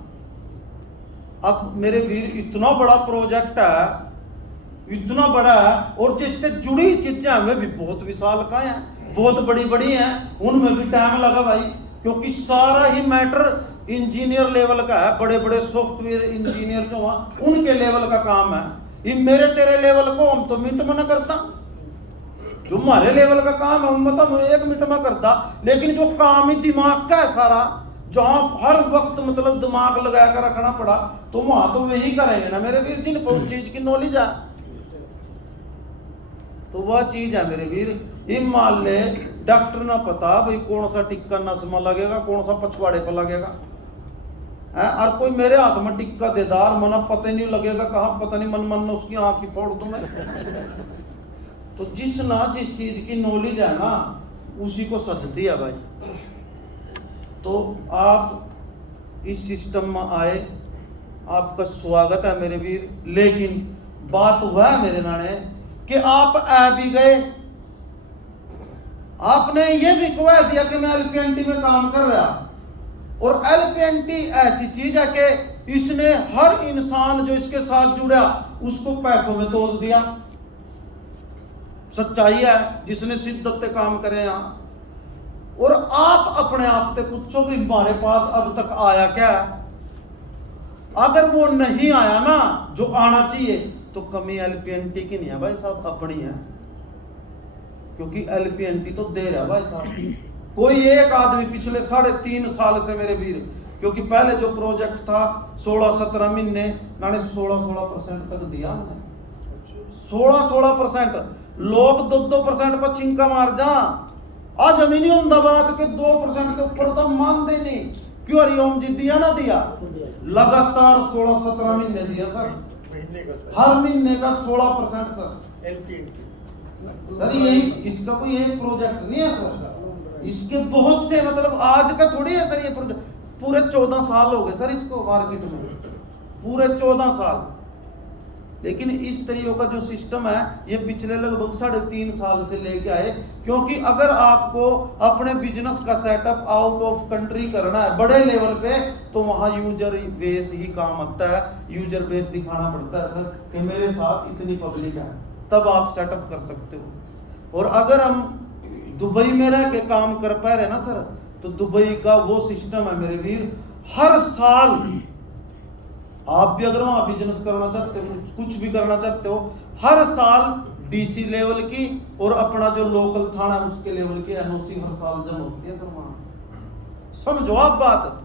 अब मेरे वीर इतना बड़ा प्रोजेक्ट है, इतना बड़ा है, और जिससे जुड़ी चीजें हमें भी बहुत विशाल का है, बहुत बड़ी बड़ी हैं, उनमें भी टाइम लगा भाई, क्योंकि सारा ही मैटर इंजीनियर लेवल का है। बड़े बड़े सॉफ्टवेयर इंजीनियर जो हैं उनके लेवल का काम है। ये मेरे तेरे लेवल को हम तो मिनट में ना करता, जो हमारे लेवल का काम है हम तो 1 मिनट में करता, लेकिन जो काम ही दिमाग का है सारा, जहां हर वक्त मतलब दिमाग लगा कर रखना पड़ा, तो वहां तो वही करेंगे ना मेरे वीर, जिनको उस चीज की नॉलेज है। तो वह चीज है मेरे वीर। ये मान ले डॉक्टर ना पता भाई कौन सा टिक्का नस में लगेगा, कौन सा पछवाड़े पर लगेगा, और कोई मेरे हाथ में टिक्का देदार मना पता ही नहीं लगेगा कहाँ, पता नहीं मन मन उसकी आंख ही फोड़ दूं मैं। तो जिस चीज की नॉलेज है ना उसी को सचती है भाई। तो आप इस सिस्टम में आए, आपका स्वागत है मेरे वीर। लेकिन बात हुआ है मेरे नाने कि आप आ भी गए, आपने ये भी कह दिया कि मैं LPNT में काम कर रहा, और LPNT ऐसी चीज है कि इसने हर इंसान जो इसके साथ जुड़ा उसको पैसों में तोल दिया। सच्चाई है, जिसने शिद्दत से काम करे यहाँ। और आप अपने आप से पूछो कि हमारे पास अब तक आया क्या? अगर वो नहीं आया ना जो आना चाहिए, तो कमी LPNT की नहीं है भाई साहब, अपनी है। क्योंकि LPNT तो दे रहा है भाई साहब। कोई एक आदमी पिछले 3.5 साल से मेरे वीर, क्योंकि पहले जो प्रोजेक्ट था 16-17 महीने नाने 16% तक दिया हमने, 16% लोग 2% पर छिंका मार जा। आज हम ही नहीं होता बात के 2% के ऊपर तो मानते नहीं। क्यों हरिओम जी दिया ना दिया, लगातार 16-17 महीने दिया सर, हर महीने का 16% सर। सर यही इसका कोई एक प्रोजेक्ट नहीं है सर, इसके बहुत से मतलब आज का थोड़ी है सर ये प्रोजेक्ट। पूरे 14 साल हो गए सर इसको मार्केट में, पूरे 14 साल। लेकिन इस तरीके का जो सिस्टम है ये पिछले लगभग 3.5 साल से लेके आए। क्योंकि अगर आपको अपने बिजनेस का सेटअप आउट ऑफ कंट्री करना है बड़े लेवल पे, तो वहां यूजर बेस ही काम आता है। यूजर बेस दिखाना पड़ता है सर कि मेरे साथ इतनी पब्लिक है, तब आप सेटअप कर सकते हो। और अगर हम दुबई में रह के काम कर पा रहे ना सर, तो दुबई का वो सिस्टम है मेरे वीर, हर साल आप भी अगर वहां बिजनेस करना चाहते हो, कुछ भी करना चाहते हो, हर साल डीसी लेवल की और अपना जो लोकल थाना है उसके लेवल की एनओसी हर साल जमा होती है सर वहां। समझो आप बात।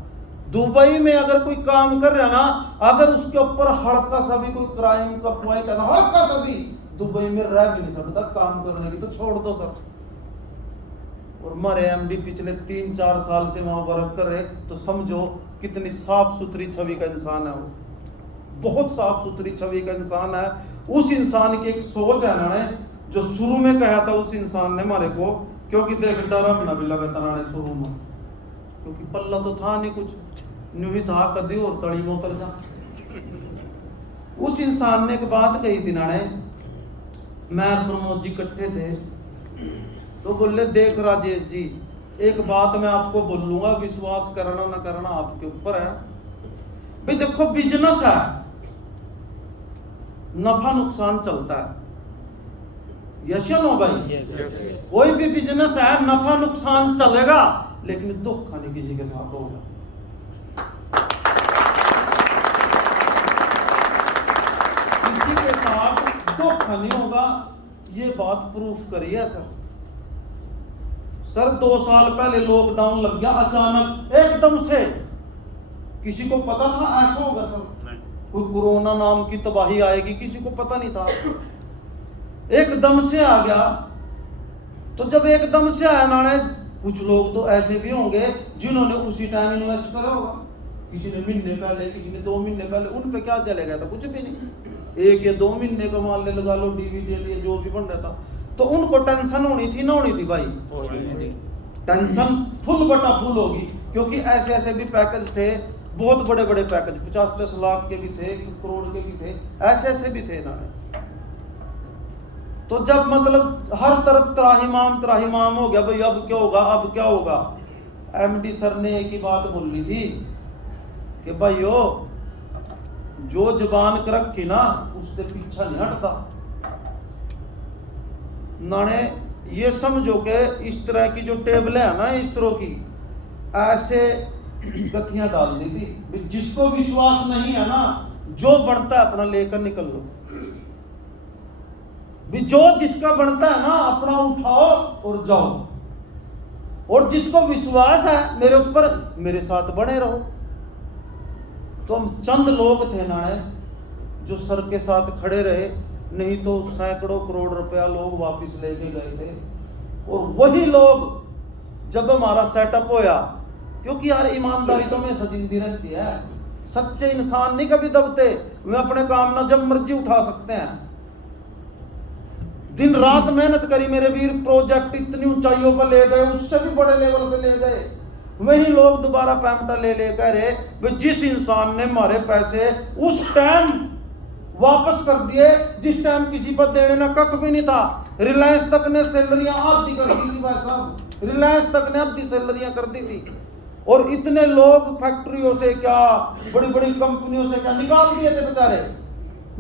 दुबई में अगर कोई काम कर रहा है ना, अगर उसके ऊपर हल्का सा भी कोई क्राइम का पॉइंट है ना, हल्का सा भी, दुबई में रह भी नहीं सकता काम करने की, तो छोड़ दो सर। और हमारे एमडी पिछले 3-4 साल से वहां वर्क कर रहे, तो समझो कितनी साफ सुथरी छवि का इंसान है वो, बहुत साफ सुथरी छवि का इंसान है। उस इंसान की एक सोच है ना, जो शुरू में कहा था उस इंसान ने हमारे को, क्योंकि देख डरा भी ना भी लगा था शुरू में, क्योंकि पल्ला तो था नहीं कुछ, न्यू ही था कदी और तड़ी में उतर जा। उस इंसान ने एक बात कही थी नाने, मैं और प्रमोद जी इकट्ठे थे, तो बोले देख राजेश जी, एक बात मैं आपको बोलूंगा, विश्वास करना ना करना आपके ऊपर है। भाई देखो बिजनेस है, नफा नुकसान चलता है, यस या नो भाई? कोई भी बिजनेस है, नफा नुकसान चलेगा, लेकिन धोखा नहीं किसी के साथ होगा। किसी के साथ धोखा नहीं होगा, ये बात प्रूफ करी है सर। सर 2 साल पहले लॉकडाउन लग गया अचानक एकदम से, किसी को पता था ऐसा होगा सर? कोई कोरोना नाम की तबाही आएगी, किसी को पता नहीं था, एकदम से आ गया। तो जब एकदम से आया ना, कुछ लोग तो ऐसे भी होंगे जिन्होंने उसी टाइम इन्वेस्ट करा होगा, किसी ने महीने पहले, किसी ने 2 महीने पहले, उन पे क्या चले गया था? कुछ भी नहीं, 1 या 2 महीने का मान ले लगा लो, डीवीडी जो भी बन रहा था, तो उनको टेंशन होनी थी ना होनी थी भाई? टेंशन फुल बटा फुल होगी, क्योंकि ऐसे ऐसे भी पैकेज थे, बहुत बड़े बड़े पैकेज, 50-50 लाख के भी थे, 1 करोड़ के भी थे, ऐसे ऐसे भी थे ना। तो जब मतलब हर तरफ त्राहिमाम हो गया, भाई अब क्या होगा, अब क्या होगा, एमडी सर ने एक ही बात बोली थी कि भाइयों, जो जुबान कर रखी ना उससे पीछा नहीं हटता। नाने ये समझो कि इस तरह की जो टेबलें है ना, इस तरह की ऐसे गतियां डाल दी थी, जिसको विश्वास नहीं है ना, जो बनता है अपना लेकर निकल लो, भी जो जिसका बनता है ना अपना उठाओ और जाओ, और जिसको विश्वास है मेरे ऊपर, मेरे साथ बने रहो। तो हम चंद लोग थे ना जो सर के साथ खड़े रहे, नहीं तो सैकड़ों करोड़ रुपया लोग वापस लेके गए थे। और वही लोग जब हमारा सेटअप होया, क्योंकि यार ईमानदारी तो हमेशा जिंदी रहती है, सच्चे इंसान नहीं कभी दबते, वे अपने काम ना जब मर्जी उठा सकते हैं। दिन रात मेहनत करी मेरे वीर, प्रोजेक्ट इतनी ऊंचाइयों पर ले गए, उससे भी बड़े लेवल पे ले गए। वही लोग दोबारा पैमटा ले कह रहे, जिस इंसान ने हमारे पैसे उस टाइम वापस कर दिए जिस टाइम किसी पर देने ना कख भी नहीं था। रिलायंस तक ने सैलरियां आधी कर दी थी भाई साहब, रिलायंस तक ने आधी सैलरियां कर दी थी, और इतने लोग फैक्ट्रियों से क्या, बड़ी बड़ी कंपनियों से क्या निकाल दिए थे बेचारे,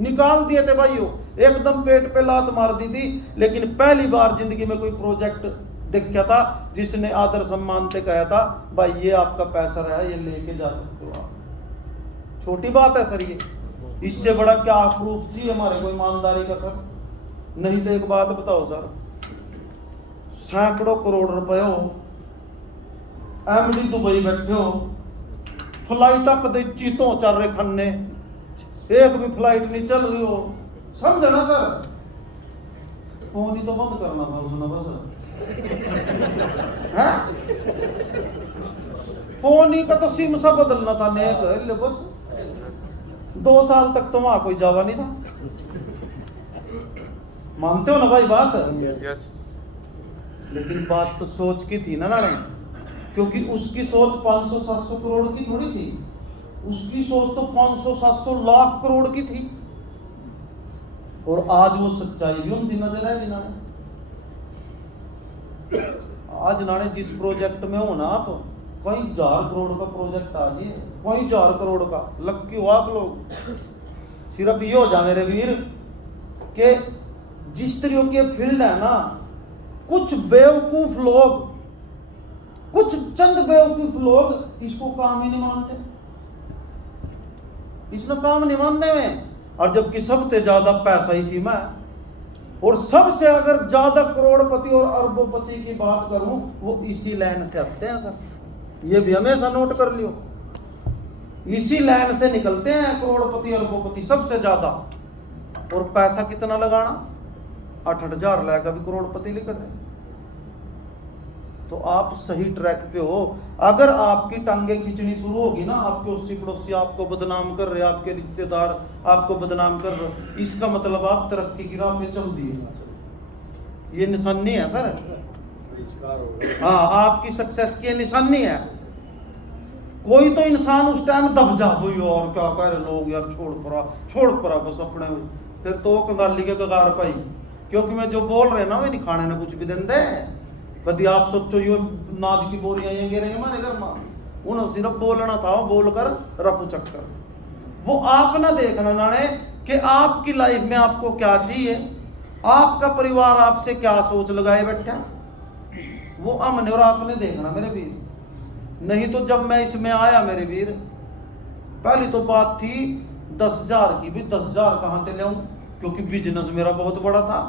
निकाल दिए थे भाइयों, एकदम पेट पे लात मार दी थी। लेकिन पहली बार जिंदगी में कोई प्रोजेक्ट देखा था जिसने आदर सम्मान से कहा था, भाई ये आपका पैसा रहा, ये लेके जा सकते हो आप। छोटी बात है सर ये, इससे बड़ा क्या प्रूफ चाहिए हमारे को ईमानदारी का सर? नहीं तो एक बात बताओ सर, सैकड़ों करोड़ रुपए हो, एमडी दुबई बैठे हो, फ्लाइट कदे चीतों चल रहे खन्ने, एक भी फ्लाइट नहीं चल रही हो, समझ ना सर? फोन ही तो बंद करना था उसने बस है, फोन ही का तो सिम सा बदलना था नेक, बस 2 साल तक तो वहां कोई जावा नहीं था। मानते हो ना भाई बात? यस। लेकिन बात तो सोच की थी ना नारायण, क्योंकि उसकी सोच 500-700 करोड़ की थोड़ी थी, उसकी सोच तो 500-700 लाख करोड़ की थी। और आज वो सच्चाई भी उनकी नजर है नाने। आज नाने जिस प्रोजेक्ट में हो ना आप, कई 1000 करोड़ का प्रोजेक्ट आ जाए, कई 1000 करोड़ का, लक्की हो आप लोग। सिर्फ ये हो जा मेरे वीर कि जिस तरह के फील्ड है ना, कुछ बेवकूफ लोग, कुछ चंद बेवकूफ लोग इसको काम ही नहीं मानते। इसने काम नहीं मानते में। और जबकि सबसे ज्यादा पैसा इसी में है। और सबसे अगर ज्यादा करोड़पति और अरबोपति की बात करूं वो इसी लाइन से आते हैं सर, ये भी हमेशा नोट कर लियो। इसी लाइन से निकलते हैं करोड़पति अरबोपति सबसे ज्यादा। और पैसा कितना लगाना, 8-8 हजार लाख अभी करोड़पति लिख रहे। तो आप सही ट्रैक पे हो। अगर आपकी टांगे खींचनी शुरू होगी ना, आपके उससी पड़ोसी आपको बदनाम कर रहे, आपके रिश्तेदार आपको बदनाम कर रहे, इसका मतलब आप तरक्की की राह पे चल दिए। ये निशानी है सर। हाँ, आपकी सक्सेस की निशानी है। कोई तो इंसान उस टाइम दब जा हुई और क्या कह रहे लोग, यार छोड़ पड़ा बस अपने। फिर तो कंगाली के कगार पाई, क्योंकि मैं जो बोल रहे ना वे नहीं खाने ने कुछ भी दिन दे। कभी आप सोचो यो नाज की बोरियां ये गिरेंगे हमारे घर में, उन्हें सिर्फ बोलना था, बोलकर रफू चक्कर। वो आप ना देखना नाने कि आपकी लाइफ में आपको क्या चाहिए, आपका परिवार आपसे क्या सोच लगाए बैठा, वो हमने और आपने देखना मेरे वीर। नहीं तो जब मैं इसमें आया मेरे वीर, पहली तो बात थी 10,000 की भी। 10,000 कहां से लाऊं, क्योंकि बिजनेस मेरा बहुत बड़ा था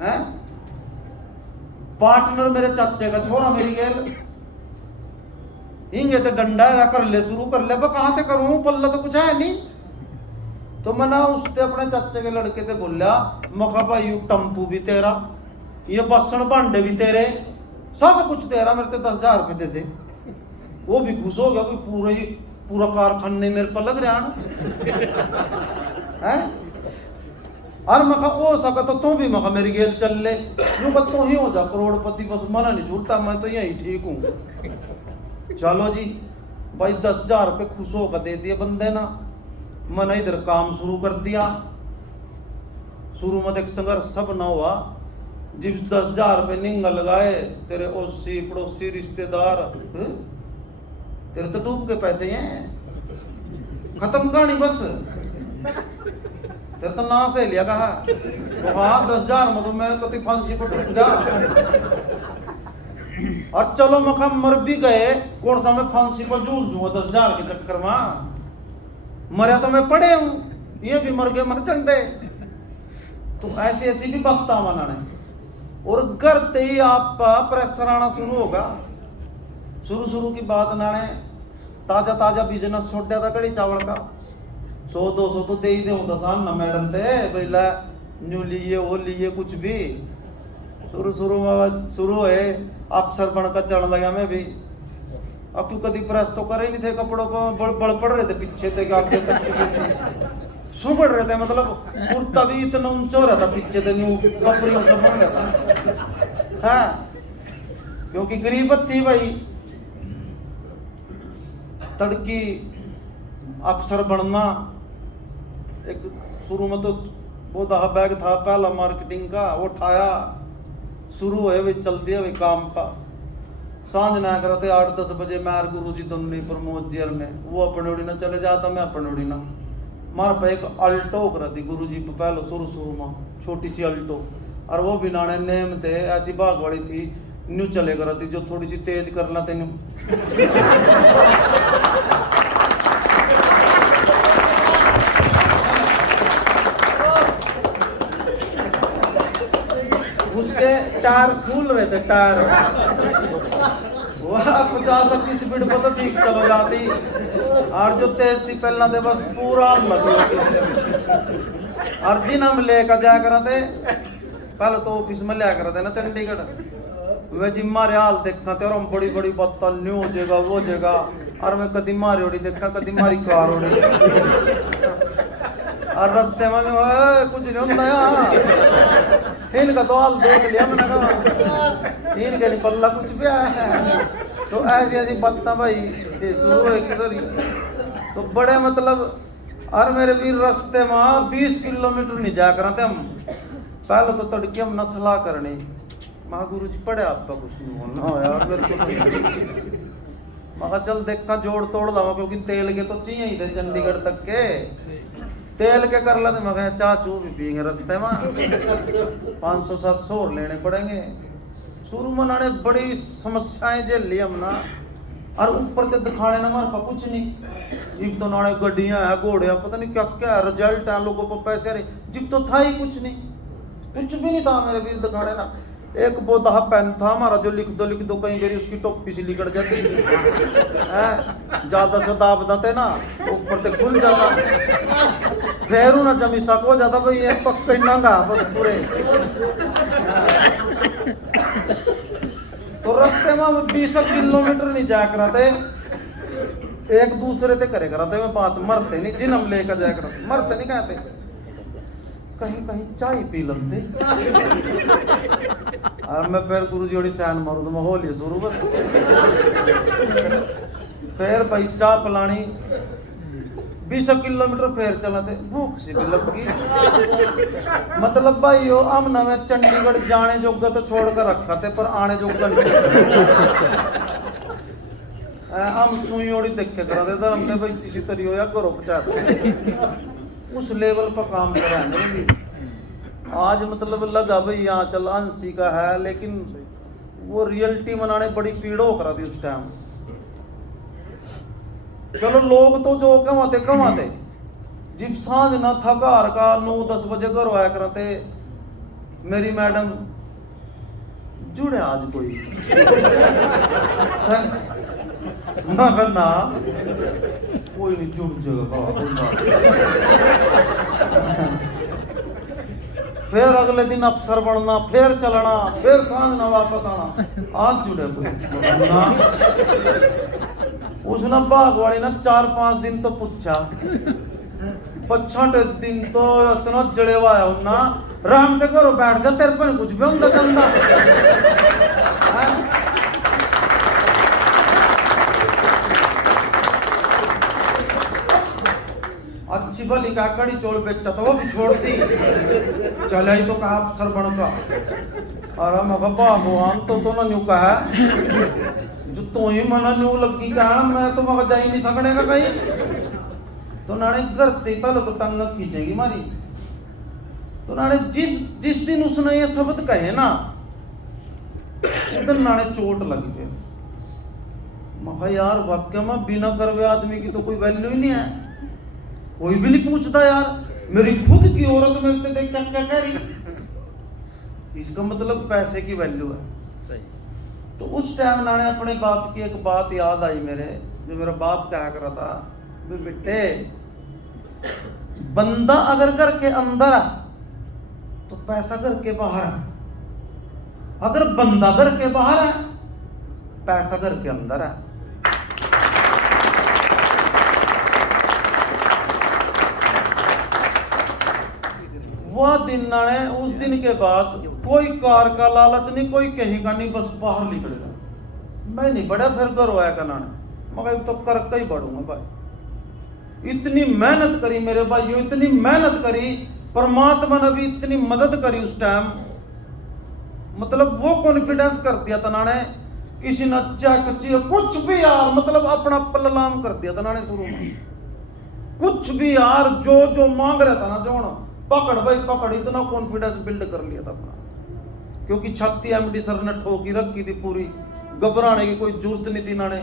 हैं। पार्टनर मेरे चाचे का छोरा मेरी गेल इंगे तो डंडा कर ले, शुरू कर ले, कहां से करूं, पल्ला तो कुछ है नहीं। तो मैंने उससे अपने चाचे के लड़के से बोलिया, मखा भाई टम्पू भी तेरा, ये बसन भांडे भी तेरे, सब कुछ तेरा, मेरे से 10,000 रुपये दे दे। वो भी खुश हो गया, कोई पूरा कारखाने मेरे पर लग रहा है। और मखा हो सका तो तू भी मखा मेरी गेल चल ले, यूं तू ही हो जा करोड़पति, बस मना नहीं झूठता, मैं तो यही ठीक हूँ। चलो जी भाई 10,000 रुपये खुश होकर दे दिए बंदे ना। मैंने इधर काम शुरू कर दिया। शुरू में देख संघर्ष सब ना हुआ। जब 10,000 रुपये निंगा लगाए, तेरे ओसी पड़ोसी रिश्तेदार तेरे तो डूब के पैसे हैं, खत्म कहानी बस। तेरे तो ना से लिया कहा, हाँ 10,000 में तो मैं कभी फांसी पर डूब जा। और चलो मखा मर भी गए, कौन सा मैं फांसी पर झूल जूंगा 10,000 के चक्कर में। मरा तो मैं पड़े हूं, ये भी मर गए, मर चंदे। तो ऐसी ऐसी भी बकता मनाने। और करते ही आप प्रेशर आना शुरू होगा। शुरू की बात नाने ताजा बिजनेस छोड़ दिया था कड़ी चावल का, 100-200 तो दे ही दे दसान ना मैडम थे भैया, न्यू लिए वो लिए कुछ भी। शुरू में शुरू है अफसर बनकर चढ़ लगा मैं भी। अब क्यों कभी प्रेस तो करे ही नहीं थे, कपड़ों को बड़ पड़ रहे थे पीछे थे, आगे तक सुबड़ रहे थे, मतलब कुर्ता भी इतना ऊंचा हो रहा था पीछे थे, न्यू कपड़ियों से बन रहा था। हाँ, क्योंकि गरीबत थी भाई। तड़की अफसर बनना एक शुरू में तो वो दहा बैग था पहला मार्केटिंग का, वो उठाया, शुरू हुए भाई चल दिया भाई काम का। सांझ ना करते 8-10 बजे मैं गुरु जी दोनों प्रमोद जी में, वो अपने उड़ी ना चले जाता, मैं अपने उड़ी ना। मार पे एक अल्टो करा थी गुरु जी पहले शुरू में, छोटी सी अल्टो, और वो भी नाने नेम थे, ऐसी बाग वाली थी, न्यू चले करा थी, जो थोड़ी सी तेज करना तेन। उसके टायर खुल रहे थे, टायर वह 50-80 स्पीड पर तो ठीक चलो जाती, और जो तेज सी पहला थे बस पूरा और जिन हम लेकर जाया करते पहले तो ऑफिस में लिया करते ना चंडीगढ़, वे जिम्मा हाल देखा थे, और हम बड़ी बड़ी बत्तल न्यू हो जाएगा वो जगह, और मैं कदी मारी उड़ी देखा, कदी मारी कार उड़ी, और रास्ते में कुछ नहीं होता यार, इनका तो हाल देख लिया मैंने कहा, इनके नहीं पल्ला कुछ भी है। तो ऐसी ऐसी बात भाई शुरू है किधर, तो बड़े मतलब। और मेरे भी रास्ते में 20 किलोमीटर नहीं जाया करते हम, पहले तो तड़के हम नस्ला करने, महागुरु जी पढ़े आपका कुछ नहीं बोलना यार मेरे को, मगर चल देखा जोड़ तोड़ लावा, क्योंकि तेल के तो चाहिए ही थे चंडीगढ़ तक के, तेल के कर लेते, मगर चाह चू भी पियेंगे रास्ते में, 500-700 और लेने पड़ेंगे। शुरू में नाने बड़ी समस्याएं झेल ली हमने, और ऊपर के दिखाने ना हमारे कुछ नहीं, जिब तो नाड़े गड्डियां है घोड़े है, पता नहीं क्या क्या है, रिजल्ट है, लोगों को पैसे आ रहे, जिब तो था ही कुछ नहीं, कुछ भी नहीं था मेरे वीर दिखाने ना। एक बोधा पेन था हमारा जो लिख दो कहीं मेरी उसकी टोपी सी लिकड़ जाती है, ज्यादा से दाब देते ना ऊपर से खुल जाता, फेरू ना जमी सक हो जाता भाई ये पक्का ही नंगा बस पूरे। तो रास्ते में 20 किलोमीटर नहीं जाया कराते, एक दूसरे से करे कराते में बात, मरते नहीं जिन हम लेकर जाया कराते, मरते नहीं कहते, कहीं कहीं चाय पी लेते। और मैं फिर गुरु जोड़ी सैन मारू तो माहौल ही शुरू बस। फिर भाई चाय पिलानी, 20 किलोमीटर फिर चलाते, भूख सी भी लगी। मतलब भाई यो हम नवे चंडीगढ़ जाने जोगा तो छोड़ कर रखा थे, पर आने जोगा नहीं। हम सुई ओड़ी देख के करा देते हमने भाई किसी तरीके या करो पचाते उस लेवल पर काम कराएंगे। आज मतलब लगा भाई यहाँ चल अंशी का है, लेकिन वो रियलिटी मनाने बड़ी पीड़ हो करा थी उस टाइम। चलो लोग तो जो कमाते जिब सांझ ना था घर का 9-10 बजे घर आया कराते, मेरी मैडम जुड़े आज कोई ना कोई नहीं जुड़ जाएगा। फिर अगले दिन अफसर बनना, फिर चलना, फिर सांझ ना वापस आना, आज जुड़े कोई ना। उसने बागवाड़ी ना 4-5 दिन तो पूछा, 65 दिन तो इतना जड़े हुआ है उन्ना, राम ते करो बैठ जा, तेरे पर कुछ भी होंगे चंदा। अच्छी भली का कड़ी चोल बेचा तो वो भी छोड़ दी, चला ही तो कहा अफसर बन का। और मैं बाबू हम तो ना न्यू कहा जो तो ही मना न्यू लगी कहा, मैं तो मगर जा ही नहीं सकने का कहीं। तो नाने घर ते पहले तो टंग खींचेगी मारी। तो नाने जिस दिन उसने ये शब्द कहे ना, उधर नाने चोट लगी फिर। मैं यार वाक्य में बिना करवे आदमी की तो कोई वैल्यू ही नहीं है, कोई भी नहीं पूछता यार, मेरी खुद की औरत मेरे पे देख क्या कह रही, इसका मतलब पैसे की वैल्यू है। तो उस टाइम नाने अपने बाप की एक बात याद आई मेरे, जो मेरा बाप कहा कर रहा था, बेटे बंदा अगर घर के अंदर है तो पैसा घर के बाहर है, अगर बंदा घर के बाहर है पैसा घर के अंदर है। वह दिन नाने, उस दिन के बाद कोई कार का लालच नहीं, कोई कहीं का नहीं, बस बाहर निकलेगा। मैं नहीं बढ़ा फिर घर आया का नाने, मगर तो करके ही बढ़ूंगा भाई। इतनी मेहनत करी मेरे भाइयों, इतनी मेहनत करी, परमात्मा ने भी इतनी मदद करी उस टाइम। मतलब वो कॉन्फिडेंस कर दिया था नाने, किसी ने कच्ची कुछ भी यार, मतलब अपना पल्लाम कर दिया था नाने शुरू में, कुछ भी यार जो मांग रहा था ना, जो पकड़ भाई पकड़, इतना कॉन्फिडेंस बिल्ड कर लिया था अपना, क्योंकि छाती एमडी सर ने ठोकी रखी थी पूरी, घबराने की कोई जरूरत नहीं थी नाने।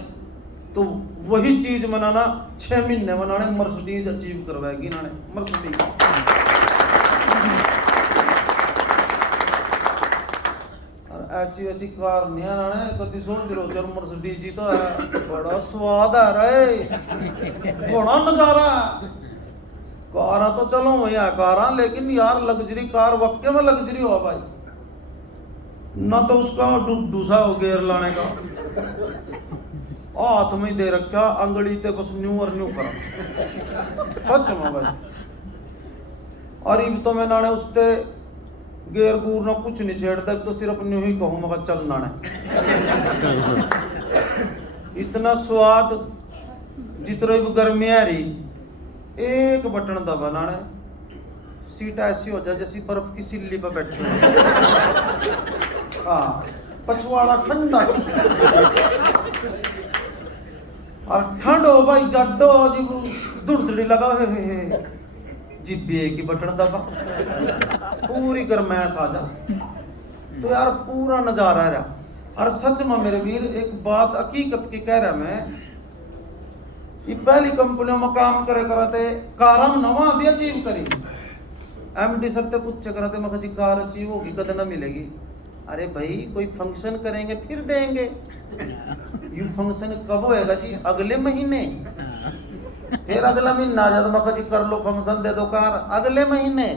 तो वही चीज मनाना 6 महीने मनाने मर्सिडीज अचीव करवाएगी नाने, मर्सिडीज। और ऐसी वैसी कार नहीं है नाने, कभी सोच लो चल मर्सिडीज ही तो है, बड़ा स्वाद आ रहा है, बड़ा नजारा। कारा तो चलो भैया कारा, लेकिन यार लग्जरी कार वाकई में लग्जरी हो भाई, ना तो उसका दूसरा हो गेयर लाने का, हाथ में दे रखा अंगड़ी ते बस न्यू और न्यू करा, सच में भाई। और इब तो मैं नाने उसते गेयर गूर ना कुछ नहीं छेड़ता, तो सिर्फ न्यू ही कहूँ मगर चल नाने। इतना स्वाद, जितने भी गर्मी आ रही, एक बटन दबा नाने, सीट ऐसी हो जाए जैसी बर्फ की सिल्ली पर बैठी हो। हाँ, पछवाड़ा ठंडा और ठंड हो भाई, जड्डो जी दुड़दड़ी लगा है, जिब्बी एक ही बटन दबा, पूरी गर्मैश आ जा। तो यार पूरा नजारा रहा। और सच में मेरे वीर एक बात हकीकत की कह रहा मैं, ये पहली कंपनियों में काम करे कराते कार नवा भी अचीव करी। एमडी सर ते पूछे कराते मैं जी कार अचीव होगी कद ना मिलेगी। अरे भाई कोई फंक्शन करेंगे फिर देंगे। यू फंक्शन कब होएगा जी? अगले महीने। फिर अगला महीना आ जाता मैं जी कर लो फंक्शन दे दो कार अगले महीने।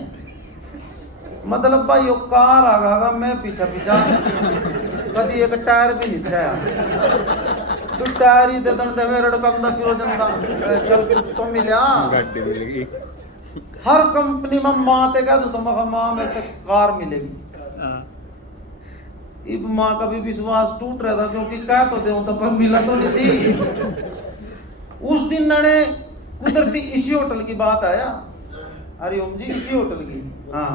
मतलब भाई वो कार आगा मैं पीछा पीछा कभी एक टायर भी नहीं जाया। तू टायर ही दे दे मेरे कम दा फिर जंदा चल कुछ तो मिला गाड़ी मिलेगी। हर कंपनी में माँ ते कह दूं तो मैं माँ मेरे को कार मिलेगी। इब माँ का भी विश्वास टूट रहा था क्योंकि कह तो दे तो पर मिला तो नहीं थी। उस दिन ने कुदरती इसी होटल की बात आया। हरिओम जी इसी होटल की। हाँ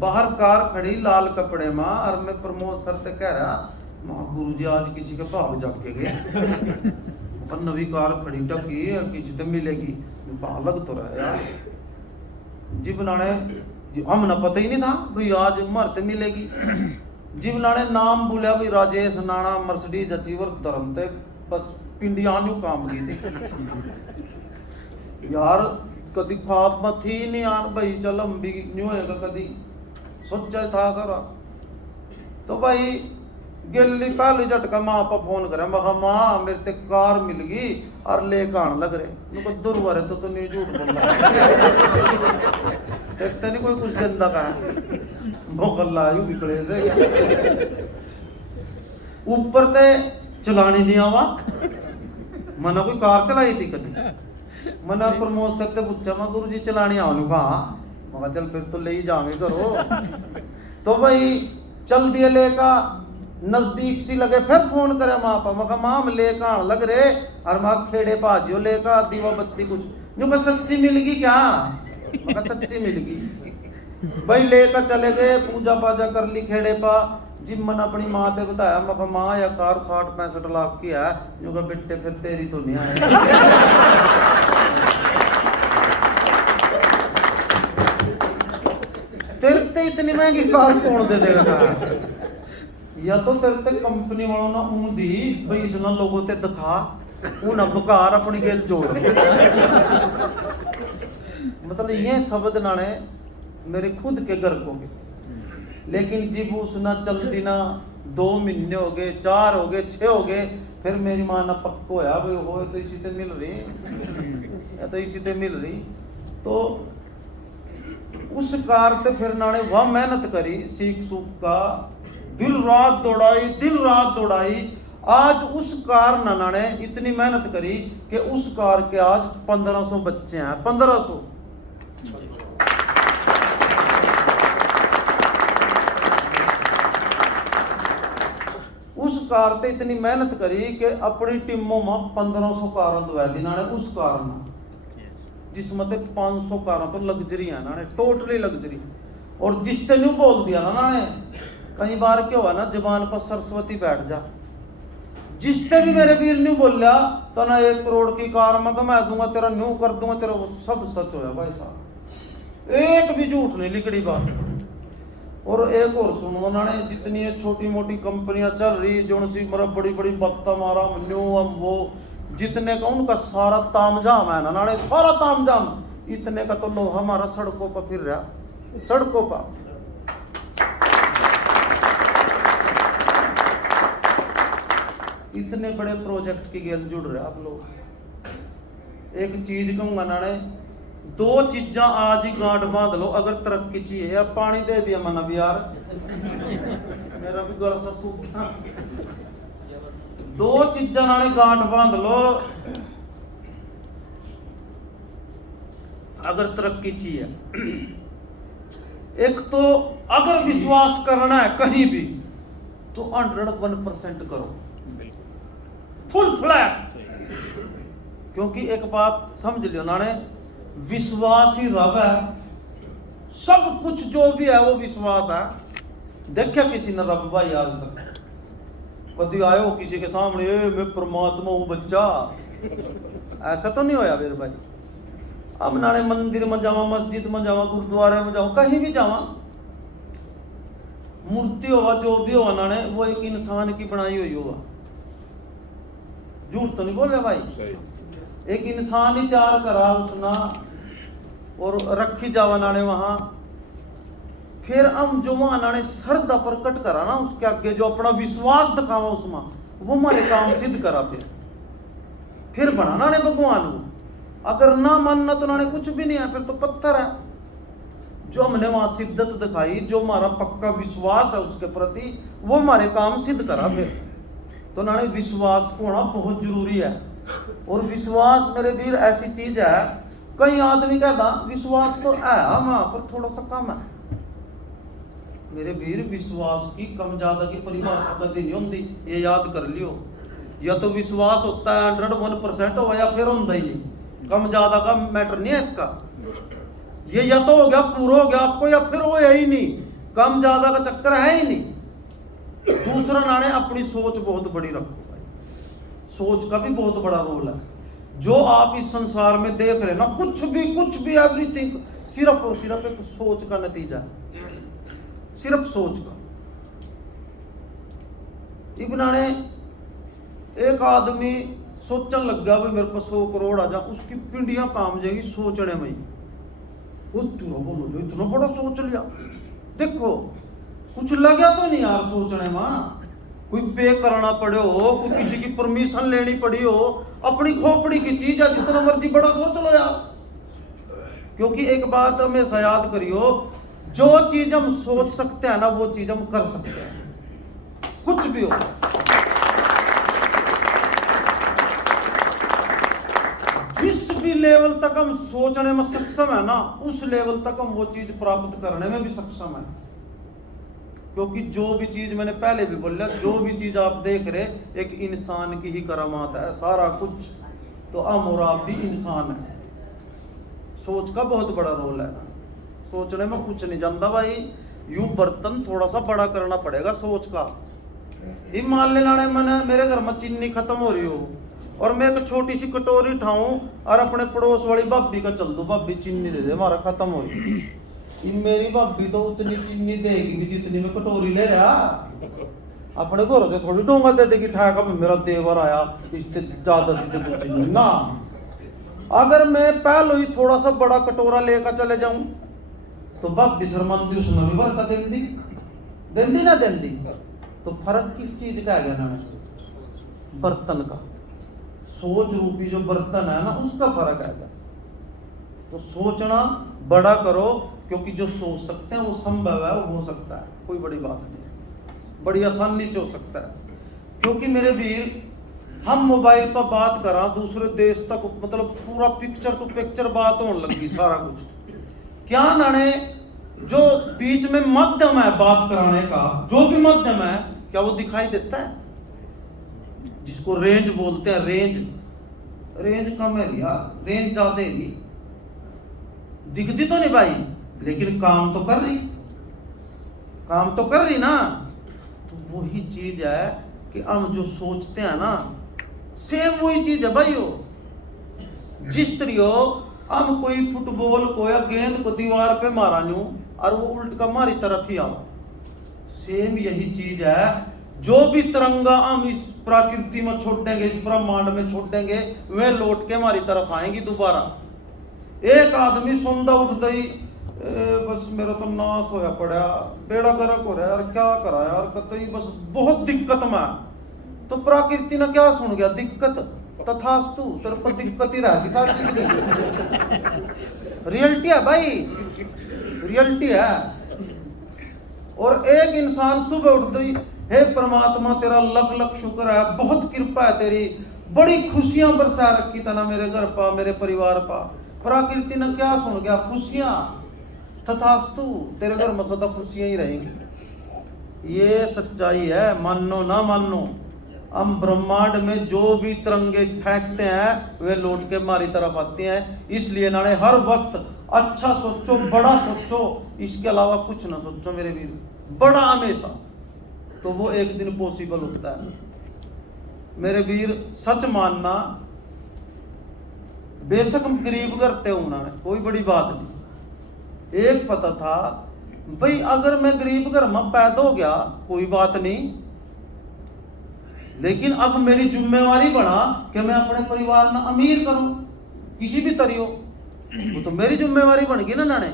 बाहर कार खड़ी लाल कपड़े में और मैं प्रमोद सर से कह रहा गुरु जी आज किसी के भाग जाग के गए पर नवी कार खड़ी टकी और किसी से मिलेगी लग तो रहा यार जी बनाने हम ना पता ही नहीं था भाई आज मरते मिलेगी। जी बनाने नाम बोलिया भाई राजेश नाना मर्सिडीज अचीवर धर्म ते बस पिंडिया न्यू काम की थी यार कभी ख्वाब में थी नहीं यार भाई चल हम भी न्यू होएगा कभी सोचा था सारा। तो भाई गिल्ली पहले झटका माँ पर फोन करे मैं माँ मेरे ते कार मिल गई और लेकर आने लग रहे उनको दुर्वारे तो नहीं झूठ बोल रहा देखते नहीं कोई कुछ गंदा का मोहल्ला यू बिगड़े से ऊपर ते चलानी नहीं आवा मना कोई कार चलाई थी कभी मना प्रमोद करते पूछा मैं गुरु जी चलानी आऊँ कहा मगर चल फिर तो ले ही जाएंगे करो। तो भाई चल दिए लेका नजदीक सी लगे फिर फोन करे माँ पा मैं माँ लेकर आने लग रहे और माँ खेड़े पाजियो लेकर दीवा बत्ती कुछ जो सच्ची मिलेगी क्या मगर सच्ची मिलेगी। भाई लेकर चले गए पूजा पाजा कर ली खेड़े पा जिम मन अपनी माँ ने बताया मैं माँ या कार 60-65 लाख की है जो का बेटे फिर तेरी तो नहीं आएगी। तेरे ते इतनी महंगी कार कौन दे देगा या तो तेरे ते कंपनी वालों ने ऊं दी भाई इसना लोगों ते दिखा उन बकार अपनी गेल जोड़ मतलब ये शब्द नाने मेरे खुद के घर को लेकिन जिब उसना चलती ना 2 महीने हो गए 4 हो गए 6 हो गए फिर मेरी माँ ना पक्को होया भाई हो तो इसी ते मिल रही या तो इसी ते मिल रही। तो उस कार ते फिर नाने वह मेहनत करी सीख सूख का दिन रात दौड़ाई आज उस कार नाने इतनी मेहनत करी कि उस कार के आज 1500 बच्चे हैं 1500। उस कार ते इतनी मेहनत करी कि अपनी टीमों में 1500 कार दवा दी नाने उस कार में जिसमें 500 कार तो लग्जरी है ना टोटली लग्जरी। और जिसने न्यू बोल दिया ना नाने कई बार क्या हुआ ना जबान पर सरस्वती बैठ जा जिसने भी मेरे वीर न्यू बोलिया तो ना 1 करोड़ की कार में मैं दूंगा तेरा न्यू कर दूंगा तेरा सब सच होया भाई साहब एक भी झूठ नहीं लिखड़ी बात। और एक और सुनो उन्होंने जितनी छोटी मोटी कंपनियां चल रही जो सी मतलब बड़ी बड़ी बत्ता मारा न्यू हम वो जितने का उनका सारा तामझाम है ना नाने सारा तामझाम इतने का तो लोग हमारा सड़कों पर फिर रहा सड़कों पर। इतने बड़े प्रोजेक्ट की गेल जुड़ रहे आप लोग। एक चीज कहूंगा नाने 2 चीजा आज ही गांठ बांध लो अगर तरक्की चाहिए यार पानी दे दिया मना भी यार मेरा भी गला सा सूख गया। 2 चीजा नाने गांठ बांध लो अगर तरक्की चाहिए। एक तो अगर विश्वास करना है कहीं भी तो 101% करो फुल फ्लैट। क्योंकि एक बात समझ लियो नाने विश्वास ही रब है सब कुछ जो भी है वो विश्वास है। देखा किसी ने रब भाई आज तक कभी आयो किसी के सामने मैं परमात्मा हूं बच्चा ऐसा तो नहीं होया मेरे भाई। अब नाने मंदिर में जावा मस्जिद में जावा गुरुद्वारे में जाओ कहीं भी जावा मूर्ति होगा जो भी होगा नाने वो एक इंसान की बनाई हुई होगा झूठ तो नहीं बोल रहे भाई। एक इंसान ही तैयार करा उसना और रखी जावा नाने वहां। फिर हम जो वहां नाने श्रद्धा प्रकट करा ना उसके आगे, जो अपना विश्वास दिखावा उसमें, वो हमारे काम सिद्ध करा। फिर बना नाने भगवान को। अगर ना मानना तो नाने कुछ भी नहीं है, फिर तो पत्थर है। जो हमने वहां शिद्दत दिखाई, जो हमारा पक्का विश्वास है उसके प्रति, वो हमारे काम सिद्ध करा। फिर तो नाने विश्वास को होना बहुत जरूरी है। और विश्वास मेरे वीर ऐसी चीज है, कई आदमी कहता विश्वास तो है वहां पर थोड़ा सा कम है। मेरे वीर विश्वास की कम ज्यादा की परिभाषा कभी नहीं होती, ये याद कर लियो। या तो विश्वास होता है 101% हो, या फिर होता ही नहीं। कम ज्यादा का मैटर नहीं है इसका। ये या तो हो गया पूरा हो गया आपको, या फिर वो है ही नहीं। कम ज्यादा का चक्कर है ही नहीं। दूसरा नाने अपनी सोच बहुत बड़ी रखो भाई, सोच का भी बहुत बड़ा रोल है। जो आप इस संसार में देख रहे ना, कुछ भी एवरीथिंग सिर्फ और सिर्फ एक सोच का नतीजा है, सिर्फ सोच का। इब्नाने एक आदमी सोचने लग गया भाई मेरे को 100 करोड़ आ जा, उसकी पिंडियां काम जाएगी सोचने में। वो बोलो जो इतना बड़ा सोच लिया, देखो कुछ लगा तो नहीं यार सोचने में। कोई पे करना पड़े हो, कोई किसी की परमिशन लेनी पड़ी हो, अपनी खोपड़ी की चीज है, जितना मर्जी बड़ा सोच लो यार। क्योंकि एक बात हमेशा याद करियो, जो चीज हम सोच सकते हैं ना, वो चीज हम कर सकते हैं, कुछ भी हो। जिस भी लेवल तक हम सोचने में सक्षम है ना, उस लेवल तक हम वो चीज प्राप्त करने में भी सक्षम है। क्योंकि जो भी चीज मैंने पहले भी बोला, जो भी चीज आप देख रहे एक इंसान की ही करामात है, सारा कुछ। तो हम और आप भी इंसान है। सोच का बहुत बड़ा रोल है, सोचने में कुछ नहीं जानता भाई। यूं बर्तन थोड़ा सा बड़ा करना पड़ेगा सोच का। ये मान लेना मैंने मेरे घर में चीनी खत्म हो रही हो, और मैं एक छोटी सी कटोरी उठाऊं और अपने पड़ोस वाली भाभी का चल दो, भाभी चीनी दे दे, हमारा खत्म हो रही। मेरी भाभी तो उतनी चीनी देगी भी जितनी मैं कटोरी ले रहा। अपने घर से थोड़ी डोंगा दे देगी ठाका में मेरा देवर आया इससे ज्यादा से चीनी ना। अगर मैं पहले ही थोड़ा सा बड़ा कटोरा लेकर चले जाऊं तो भाभी शर्मांदी, उसमें भी बरकत देंदी ना देंदी। तो फर्क किस चीज का है ना, बर्तन का। सोच रूपी जो बर्तन है ना, उसका फर्क है। तो सोचना बड़ा करो, क्योंकि जो सोच सकते हैं वो संभव है, वो हो सकता है, कोई बड़ी बात नहीं, बड़ी आसानी से हो सकता है। क्योंकि मेरे वीर हम मोबाइल पर बात करा दूसरे देश तक, मतलब पूरा पिक्चर टू पिक्चर बात होने लगी सारा कुछ। क्या नाने जो बीच में माध्यम है बात कराने का, जो भी माध्यम है, क्या वो दिखाई देता है? जिसको रेंज बोलते हैं, रेंज कम है यार, रेंज ज्यादा है, दिखती तो नहीं भाई, लेकिन काम तो कर रही ना। तो वही चीज है कि हम जो सोचते हैं ना, सेम वही चीज है भाई। जिस तरह हम कोई फुटबॉल को या गेंद को दीवार पे मारा न्यू और वो उल्ट का हमारी तरफ ही आओ, सेम यही चीज है। जो भी तिरंगा हम इस प्रकृति में छोड़ेंगे, इस ब्रह्मांड में छोड़ेंगे, वे लौट के हमारी तरफ आएंगी दोबारा। एक आदमी सुंदा उठ गई, बस मेरा तो नाश होया पड़ा, बेड़ा गर्क हो रहा है यार, क्या करा यार, कतई बस बहुत दिक्कत में। तो प्रकृति ने क्या सुन गया, दिक्कत तथास्तु, तेरे पर दिक्कत ही रहेगी सारी जिंदगी। रियलिटी है भाई, रियलिटी है। और एक इंसान सुबह उठ गई, हे परमात्मा तेरा लख लख शुक्र है, बहुत कृपा है तेरी, बड़ी खुशियां बरसा रखी था ना मेरे घर पा, मेरे परिवार पा। प्रकृति ने क्या सुन गया, खुशियां, तथास्तु, तेरे घर में सदा खुशियां ही रहेंगी। ये सच्चाई है, मानो ना मानो। हम ब्रह्मांड में जो भी तिरंगे फेंकते हैं वे लौट के हमारी तरफ आते हैं। इसलिए नाने हर वक्त अच्छा सोचो, बड़ा सोचो, इसके अलावा कुछ ना सोचो मेरे वीर, बड़ा हमेशा, तो वो एक दिन पॉसिबल होता है मेरे वीर। सच मानना, बेशक हम गरीब करते हो ना, कोई बड़ी बात नहीं। एक पता था भाई, अगर मैं गरीब घर में पैदा हो गया कोई बात नहीं, लेकिन अब मेरी जिम्मेवारी बना कि मैं अपने परिवार में अमीर करूं किसी भी तरियो। वो तो मेरी जिम्मेवारी बन गई ना नाने।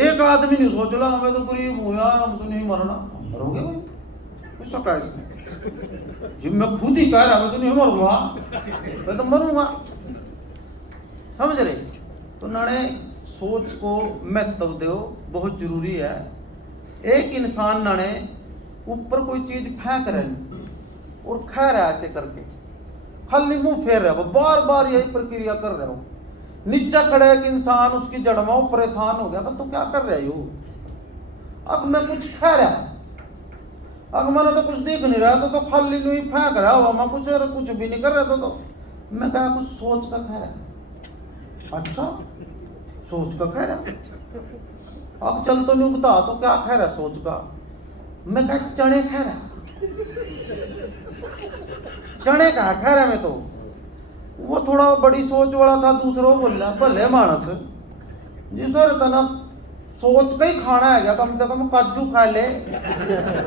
एक आदमी नहीं सोच ला मैं तो गरीब हूं यार, हम तो नहीं मरना। मरोगे भाई, ऐसा क्या है? जब मैं खुद ही कह रहा मैं तो नहीं मरूंगा, मैं तो मरूंगा। समझ रहे? तो नाने सोच को महत्व दो, बहुत जरूरी है। एक इंसान नाने ऊपर कोई चीज फेंक रहे और खा रहा है ऐसे करके, खाली मुंह फेर रहा है, बार बार यही प्रक्रिया कर रहा हो। नीचे खड़े एक इंसान उसकी जड़ में परेशान हो गया, तो क्या कर रहे हो? अब मैं कुछ खा रहा, अब मैंने तो कुछ देख नहीं रहा तो खाली नहीं फेंक रहा हुआ, मैं कुछ भी नहीं कर रहा था। तो मैं कहा कुछ सोच का खा रहा। अच्छा सोच का खा रहा, अब चल तो नहीं बता तो क्या खा रहा सोच का? मैं कहा चने खा रहा। चने कहा खा रहा मैं तो। वो थोड़ा बड़ी सोच वाला था, दूसरा बोला भले मानस जिस तना सोच का ही खाना है, कम से कम काजू खा ले,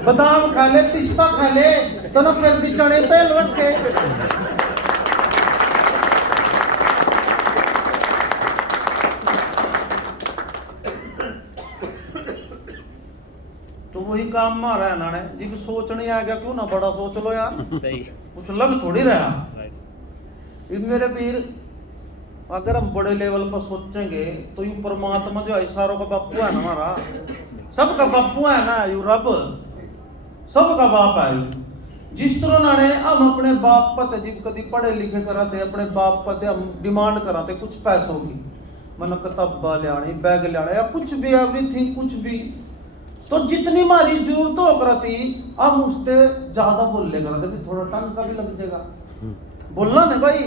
बादाम खा ले, पिस्ता खा ले, तो ना फिर भी चने पहल रखे। तो वही काम मारा है नाने जी, सोच नहीं आ गया क्यों ना बड़ा सोच लो यार। सही कुछ लग थोड़ी रहा। मेरे वीर अगर हम बड़े लेवल पर सोचेंगे तो यू परमात्मा जो है सारों का बापू है ना, हमारा सबका बापू है ना, यू रब सबका बाप है यू। जिस तरह नाने हम अपने बाप पर जब कभी पढ़े लिखे कराते, अपने बाप पर हम डिमांड कराते कुछ पैसों की, मन किताबा लियानी, बैग लियाना या कुछ भी, एवरीथिंग कुछ भी, तो जितनी हमारी जरूरत हो करती हम उससे ज्यादा बोल ले करते, थोड़ा टाइम का भी लग जाएगा बोलना ना भाई।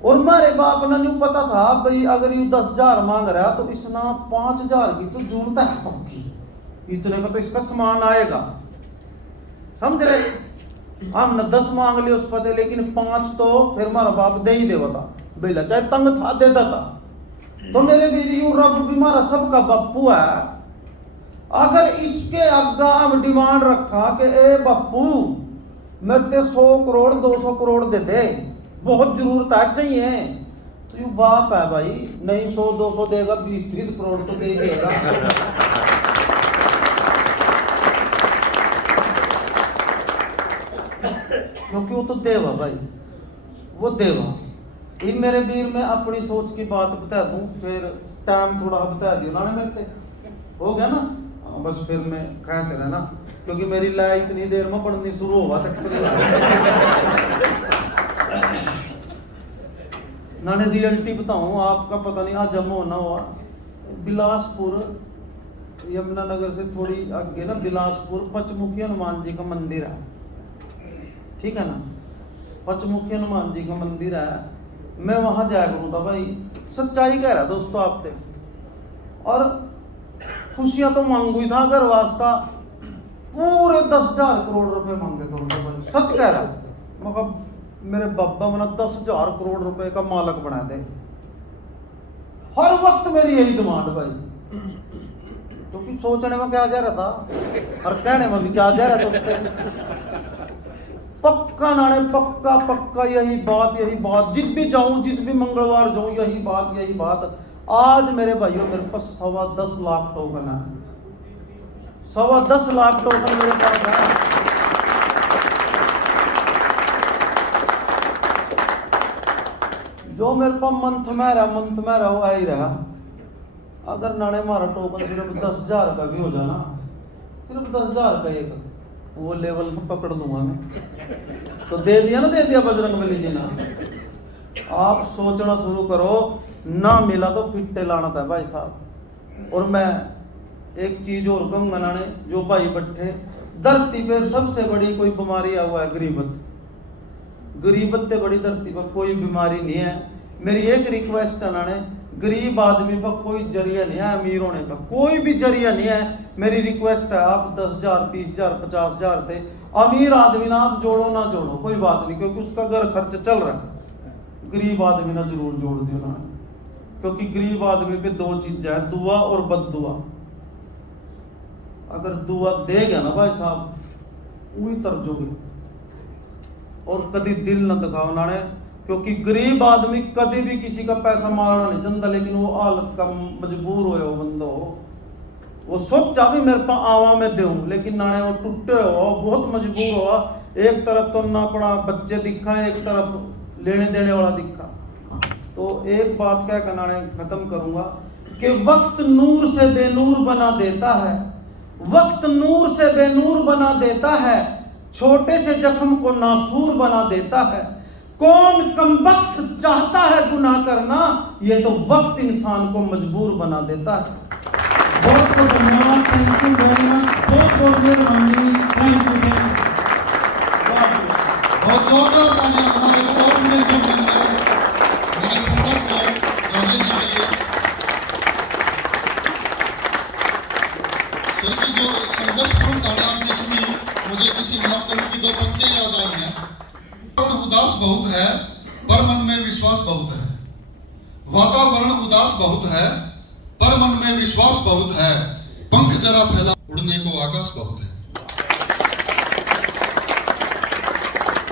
और हमारे बाप ने नहीं पता था भाई अगर ये 10,000 मांग रहा है तो इसना 5,000 की तो जरूरत है पक्की, इतने का तो इसका सामान आएगा। समझ रहे? हमने 10 मांग लिए उस पते, लेकिन 5 तो फिर हमारा बाप दे ही देता बेला, चाहे तंग था देता था। तो मेरे भी यूं रब भी हमारा सबका बापू है। अगर इसके आगे हम डिमांड रखा कि ए बापू मेरे ते 100 करोड़ 200 करोड़ दे दे, बहुत जरूरत है चाहिए, तो यू बाप है भाई, नहीं 100-200 देगा, 20-30 करोड़ तो दे देगा। क्योंकि वो तो देवा भाई, वो देवा। इन मेरे वीर में अपनी सोच की बात बता दूं, फिर टाइम थोड़ा बता दियो ना मेरे से, हो गया ना? बस फिर मैं कहा चला ना, क्योंकि मेरी लाइफ इतनी देर में पढ़नी शुरू हुआ तक नाने रियलिटी बताऊं आपका, पता नहीं आज जम्मू होना हुआ बिलासपुर, यमुनानगर से थोड़ी आगे ना बिलासपुर, पंचमुखी हनुमान जी का मंदिर है, ठीक है ना? पंचमुखी हनुमान जी का मंदिर है, मैं वहां जाया करूँ था भाई, सच्चाई कह रहा दोस्तों आपसे। और खुशियां तो मांगू ही था, अगर वास्ता पूरे 10,000 करोड़ रुपए मांगे करूंगा भाई, सच कह रहा। मतलब मेरे बाबा मना 10,000 करोड़ रुपए का मालक बना दे, हर वक्त मेरी यही डिमांड भाई। क्योंकि सोचने में क्या जा रहा था और कहने में भी क्या जा रहा था उसके। पक्का नाने, पक्का पक्का यही बात, जिस भी जाऊं, जिस भी मंगलवार जाऊं, यही बात। आज मेरे भाइयों मेरे पास 10.25 लाख टोकन है, 10.25 लाख टोकन मेरे पास है। जो मेरे पास मंथ में रहा वो आ ही रहा। अगर नाने हमारा टोकन सिर्फ 10,000 का भी हो जाना, सिर्फ 10,000 का एक, वो लेवल में पकड़ लूंगा मैं। तो दे दिया बजरंगबली जी ना। आप सोचना शुरू करो, ना मिला तो फिट्टे लाना था भाई साहब। और मैं एक चीज और कहूंगा नाने, जो भाई बट्ठे धरती पे सबसे बड़ी कोई बीमारी आ हुआ है गरीबत से बड़ी धरती पर कोई बीमारी नहीं है। मेरी एक रिक्वेस्ट है नाने, गरीब आदमी पर कोई जरिया नहीं है अमीर होने का, कोई भी जरिया नहीं है। मेरी रिक्वेस्ट है आप 10,000 30,000 50,000 थे, अमीर आदमी ना आप जोड़ो ना जोड़ो कोई बात नहीं, क्योंकि उसका घर खर्च चल रहा है। गरीब आदमी ना जरूर जोड़ दियो ना, क्योंकि गरीब आदमी पे 2 चीजें है, दुआ और बददुआ। अगर दुआ दे गया ना भाई साहब वही तरजोगे, और कभी दिल न दिखाओ नाने, क्योंकि गरीब आदमी कभी भी किसी का पैसा मारना नहीं चाहता, लेकिन वो हालत का मजबूर हो बंदो, वो सोचा भी मेरे पास आवा में दूं, लेकिन नाने वो टूटे हो बहुत मजबूर हुआ। एक तरफ तो ना पड़ा बच्चे दिखा, एक तरफ लेने देने वाला दिखा। तो एक बात क्या कहना खत्म करूंगा कि वक्त नूर से बेनूर बना देता है, वक्त नूर से बेनूर बना देता है, छोटे से जख्म को नासूर बना देता है। कौन कमबख्त चाहता है गुनाह करना, ये तो वक्त इंसान को मजबूर बना देता है। बहुत बहुत धन्यवाद, थैंक यू वेरी मच, बहुत बहुत मेहरबानी, थैंक यू। बहुत जोरदार तालियां हमारे टॉप मैनेजर के लिए, मेरे प्रोडक्ट राजेश जी के लिए। सर की जो संघर्षपूर्ण तालियां आपने सुनी, मुझे किसी महाकवि की दो पंक्तियां याद आई हैं। उदास बहुत है पर मन में विश्वास बहुत है, वातावरण उदास बहुत है पर मन में विश्वास बहुत है, पंख जरा फैला उड़ने को आकाश बहुत है।